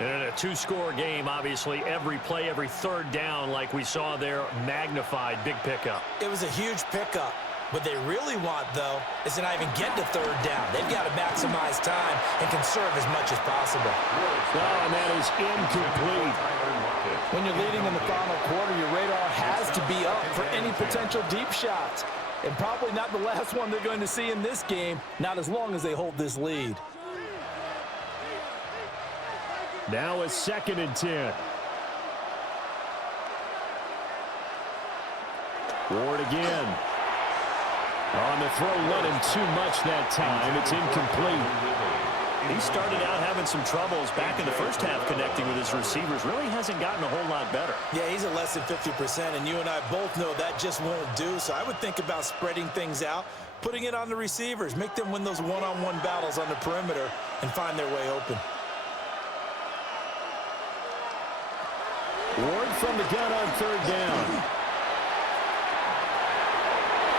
And in a 2-score game, obviously, every play, every 3rd down, like we saw there, magnified. Big pickup. It was a huge pickup. What they really want, though, is to not even get to third down. They've got to maximize time and conserve as much as possible. Oh, and that is incomplete. When you're leading in the final quarter, your radar has to be up for any potential deep shots. And probably not the last one they're going to see in this game, not as long as they hold this lead. Now a 2nd and 10. Ward again. On the throw, running too much that time. It's incomplete. He started out having some troubles back in the first half connecting with his receivers. Really hasn't gotten a whole lot better. Yeah, he's at less than 50%, and you and I both know that just won't do. So I would think about spreading things out, putting it on the receivers, make them win those one-on-one battles on the perimeter and find their way open. Ward from the gun on 3rd down.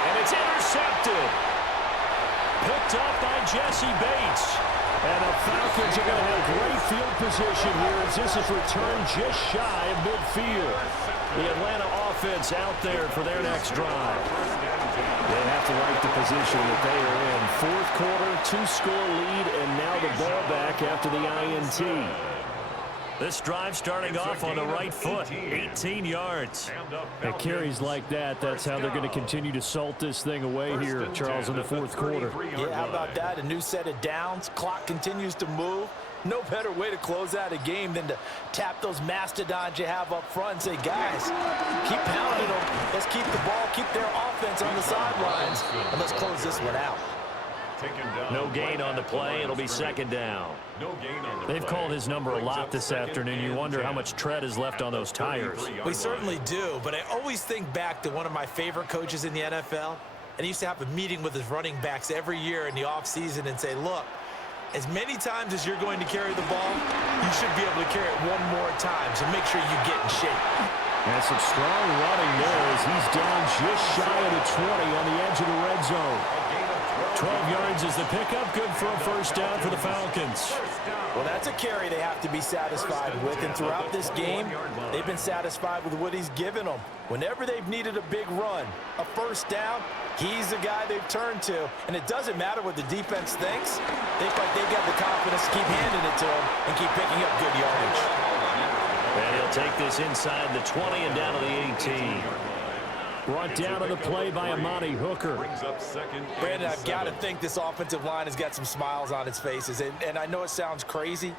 And it's intercepted. Picked up by Jesse Bates. And the Falcons are going to have great field position here as this is returned just shy of midfield. The Atlanta offense out there for their next drive. They have to like the position that they are in. 4th quarter, 2-score lead, and now the ball back after the INT. This drive starting off on the right foot, 18 yards. At carries like that, that's how they're going to continue to salt this thing away here, Charles, in the 4th quarter. Yeah, how about that? A new set of downs. Clock continues to move. No better way to close out a game than to tap those mastodons you have up front and say, guys, keep pounding them. Let's keep the ball, keep their offense on the sidelines, and let's close this one out. No gain on the play. It'll be 2nd down. They've called his number a lot this afternoon. You wonder how much tread is left on those tires. We certainly do, but I always think back to one of my favorite coaches in the NFL, and he used to have a meeting with his running backs every year in the offseason and say, look, as many times as you're going to carry the ball, you should be able to carry it one more time, so make sure you get in shape. And some strong running there as he's down just shy of the 20 on the edge of the red zone. 12 yards is the pickup. Good for a 1st down for the Falcons. Well, that's a carry they have to be satisfied with, and throughout this game, they've been satisfied with what he's given them. Whenever they've needed a big run, a 1st down, he's the guy they've turned to. And it doesn't matter what the defense thinks. They feel like they've got the confidence to keep handing it to him and keep picking up good yardage. And he'll take this inside the 20 and down to the 18. Brought down on the play by Amani Hooker. Brandon, I've got to think this offensive line has got some smiles on its faces. And I know it sounds crazy,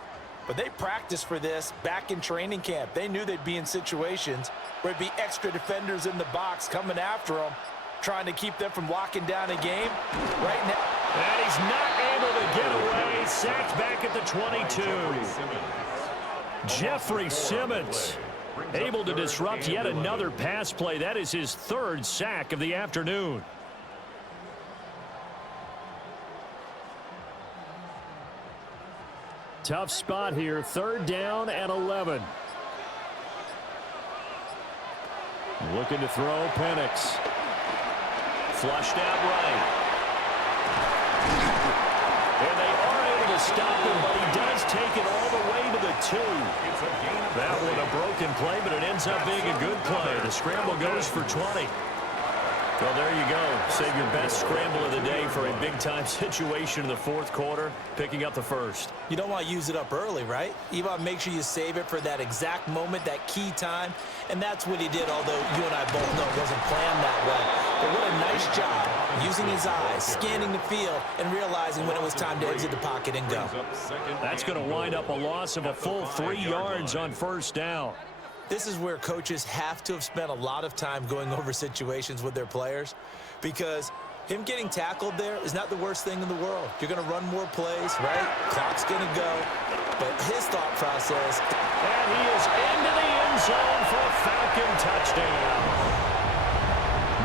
but they practiced for this back in training camp. They knew they'd be in situations where it'd be extra defenders in the box coming after them, trying to keep them from locking down a game. Right now. And he's not able to get away. Sacked back at the 22. Jeffrey Simmons able to disrupt yet another pass play. That is his 3rd sack of the afternoon. Tough spot here. 3rd down and 11. Looking to throw. Penix. Flushed out right. And they are able to stop him, but he does take it all the way to the 2. That one a broken play, but it ends up being a good play. The scramble goes for 20. Well, there you go. Save your best scramble of the day for a big-time situation in the 4th quarter, picking up the 1st. You don't want to use it up early, right? You want to make sure you save it for that exact moment, that key time. And that's what he did, although you and I both know it wasn't planned that way. But what a nice job using his eyes, scanning the field, and realizing when it was time to exit the pocket and go. That's going to wind up a loss of a full 3 yards on 1st down. This is where coaches have to have spent a lot of time going over situations with their players, because him getting tackled there is not the worst thing in the world. You're going to run more plays, right? Clock's going to go. But his thought process. And he is into the end zone for a Falcon touchdown.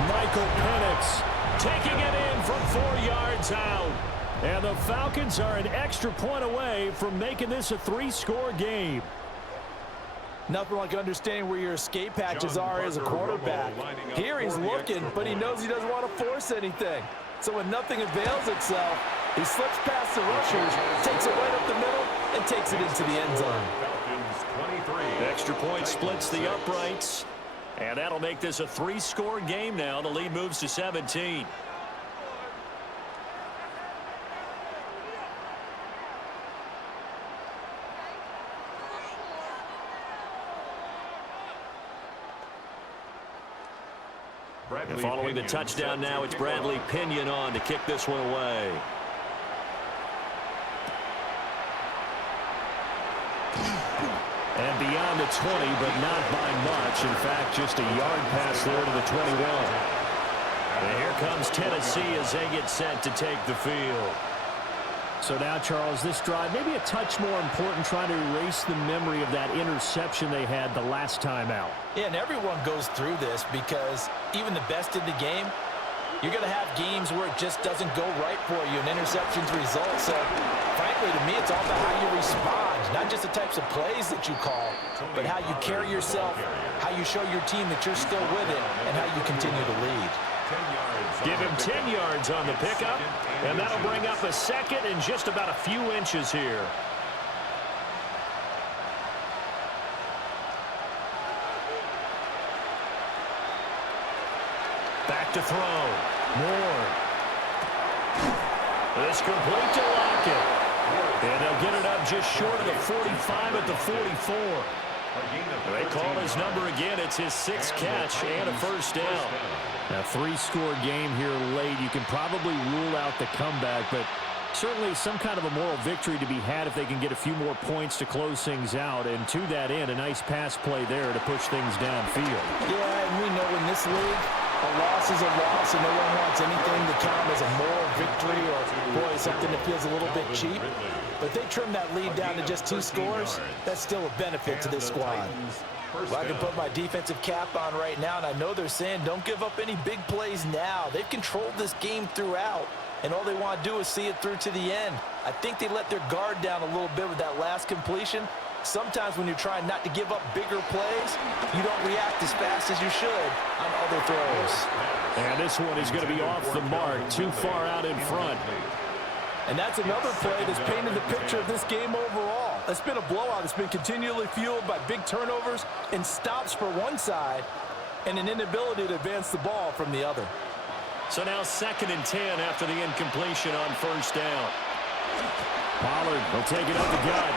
Michael Penix taking it in from 4 yards out. And the Falcons are an extra point away from making this a 3-score game. Nothing like understanding where your escape hatches are as a quarterback. Here he's looking, but he knows he doesn't want to force anything. So when nothing avails itself, he slips past the rushers, takes it right up the middle, and takes it into the end zone. Extra point splits the uprights. And that'll make this a 3-score game now. The lead moves to 17. And following the touchdown now, it's Bradley Pinion on to kick this one away. And beyond the 20, but not by much. In fact, just a yard pass there to the 21. And here comes Tennessee as they get set to take the field. So now, Charles, this drive maybe a touch more important, trying to erase the memory of that interception they had the last time out. Yeah, and everyone goes through this because even the best in the game, you're going to have games where it just doesn't go right for you, and interceptions result. So, frankly, to me, it's all about how you respond, not just the types of plays that you call, but how you carry yourself, how you show your team that you're still with it, and how you continue to lead. Give him 10 yards on the pickup, and that'll bring up a second in just about a few inches here. Back to throw. Moore. This complete to Lockett. And they'll get it up just short of the 45 at the 44. They call his number again. It's his 6th catch and a first down. A 3-score game here late. You can probably rule out the comeback, but certainly some kind of a moral victory to be had if they can get a few more points to close things out. And to that end, a nice pass play there to push things downfield. Yeah, and we know in this league, a loss is a loss, and no one wants anything to count as a moral victory or, boy, something that feels a little bit cheap. But if they trim that lead down to just 2 scores, that's still a benefit to this squad. Well, I can put my defensive cap on right now, and I know they're saying don't give up any big plays now. They've controlled this game throughout, and all they want to do is see it through to the end. I think they let their guard down a little bit with that last completion. Sometimes when you're trying not to give up bigger plays, you don't react as fast as you should on other throws. And this one is going to be off the mark, too far out in front. And that's another play that's painted the picture of this game overall. It's been a blowout. It's been continually fueled by big turnovers and stops for one side and an inability to advance the ball from the other. So now 2nd and 10 after the incompletion on first down. Pollard will take it up the gut.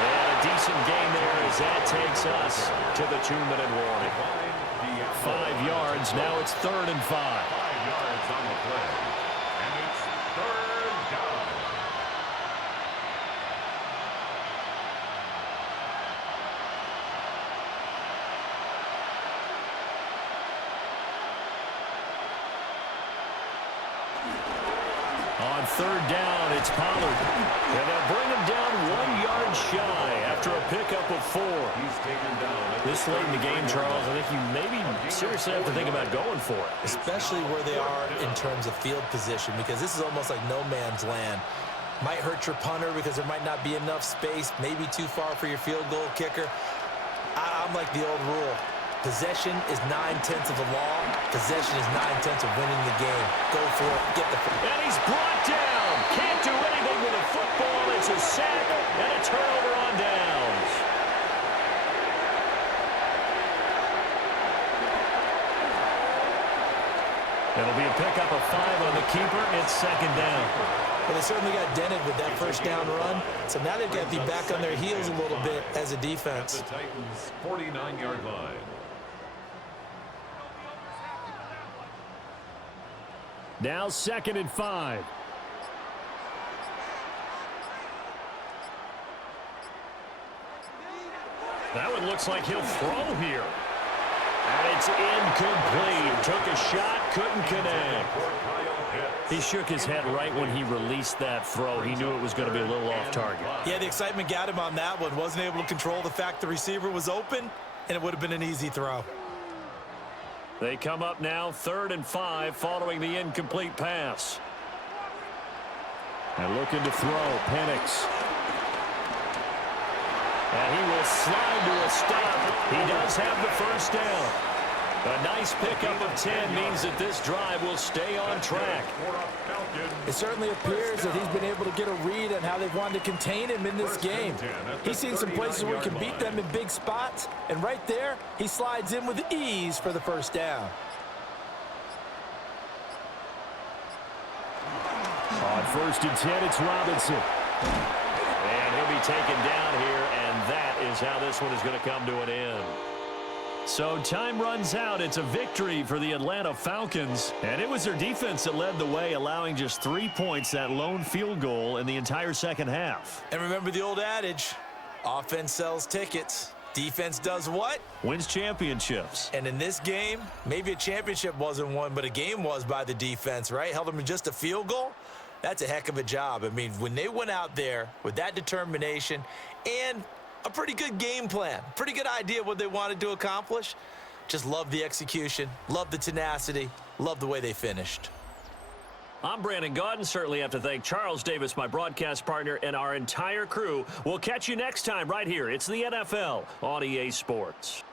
And a decent game there as that takes us to the 2-minute warning. 5 yards. Now it's 3rd and 5. 5 yards on the play. And it's 3rd down. On 3rd down, it's Pollard. And they'll bring him down 1 yard shy after a pickup of 4. He's taken down. This late in the game, Charles, I think you maybe seriously have to think about going for it. Especially where they are in terms of field position, because this is almost like no man's land. Might hurt your punter because there might not be enough space, maybe too far for your field goal kicker. I'm like the old rule. Possession is 9/10 of the law. Possession is 9/10 of winning the game. Go for it. Get the football. And he's brought down. Can't do anything with a football. It's a sack and a turnover on downs. It'll be a pickup of 5 on the keeper. It's 2nd down. Well, they certainly got dented with that first down run. So now they've got to be back on their heels a little bit as a defense. The Titans' 49-yard line. Now 2nd and 5. That one looks like he'll throw here. And it's incomplete. Took a shot, couldn't connect. He shook his head right when he released that throw. He knew it was going to be a little off target. Yeah, the excitement got him on that one. Wasn't able to control the fact the receiver was open, and it would have been an easy throw. They come up now 3rd and 5 following the incomplete pass. And looking to throw, Penix. And he will slide to a stop. He does have the first down. A nice pickup of 10 means that this drive will stay on track. It certainly appears that he's been able to get a read on how they've wanted to contain him in this game. He's seen some places where he can beat them in big spots, and right there, he slides in with ease for the first down. On 1st and 10, it's Robinson. And he'll be taken down here, and that is how this one is going to come to an end. So time runs out. It's a victory for the Atlanta Falcons. And it was their defense that led the way, allowing just 3 points, that lone field goal in the entire second half. And remember the old adage, offense sells tickets. Defense does what? Wins championships. And in this game, maybe a championship wasn't won, but a game was by the defense, right? Held them to just a field goal. That's a heck of a job. I mean, when they went out there with that determination and a pretty good game plan, pretty good idea of what they wanted to accomplish, just love the execution, love the tenacity, love the way they finished. I'm Brandon Gaudin. Certainly have to thank Charles Davis, my broadcast partner, and our entire crew. We'll catch you next time right here. It's the NFL on EA Sports.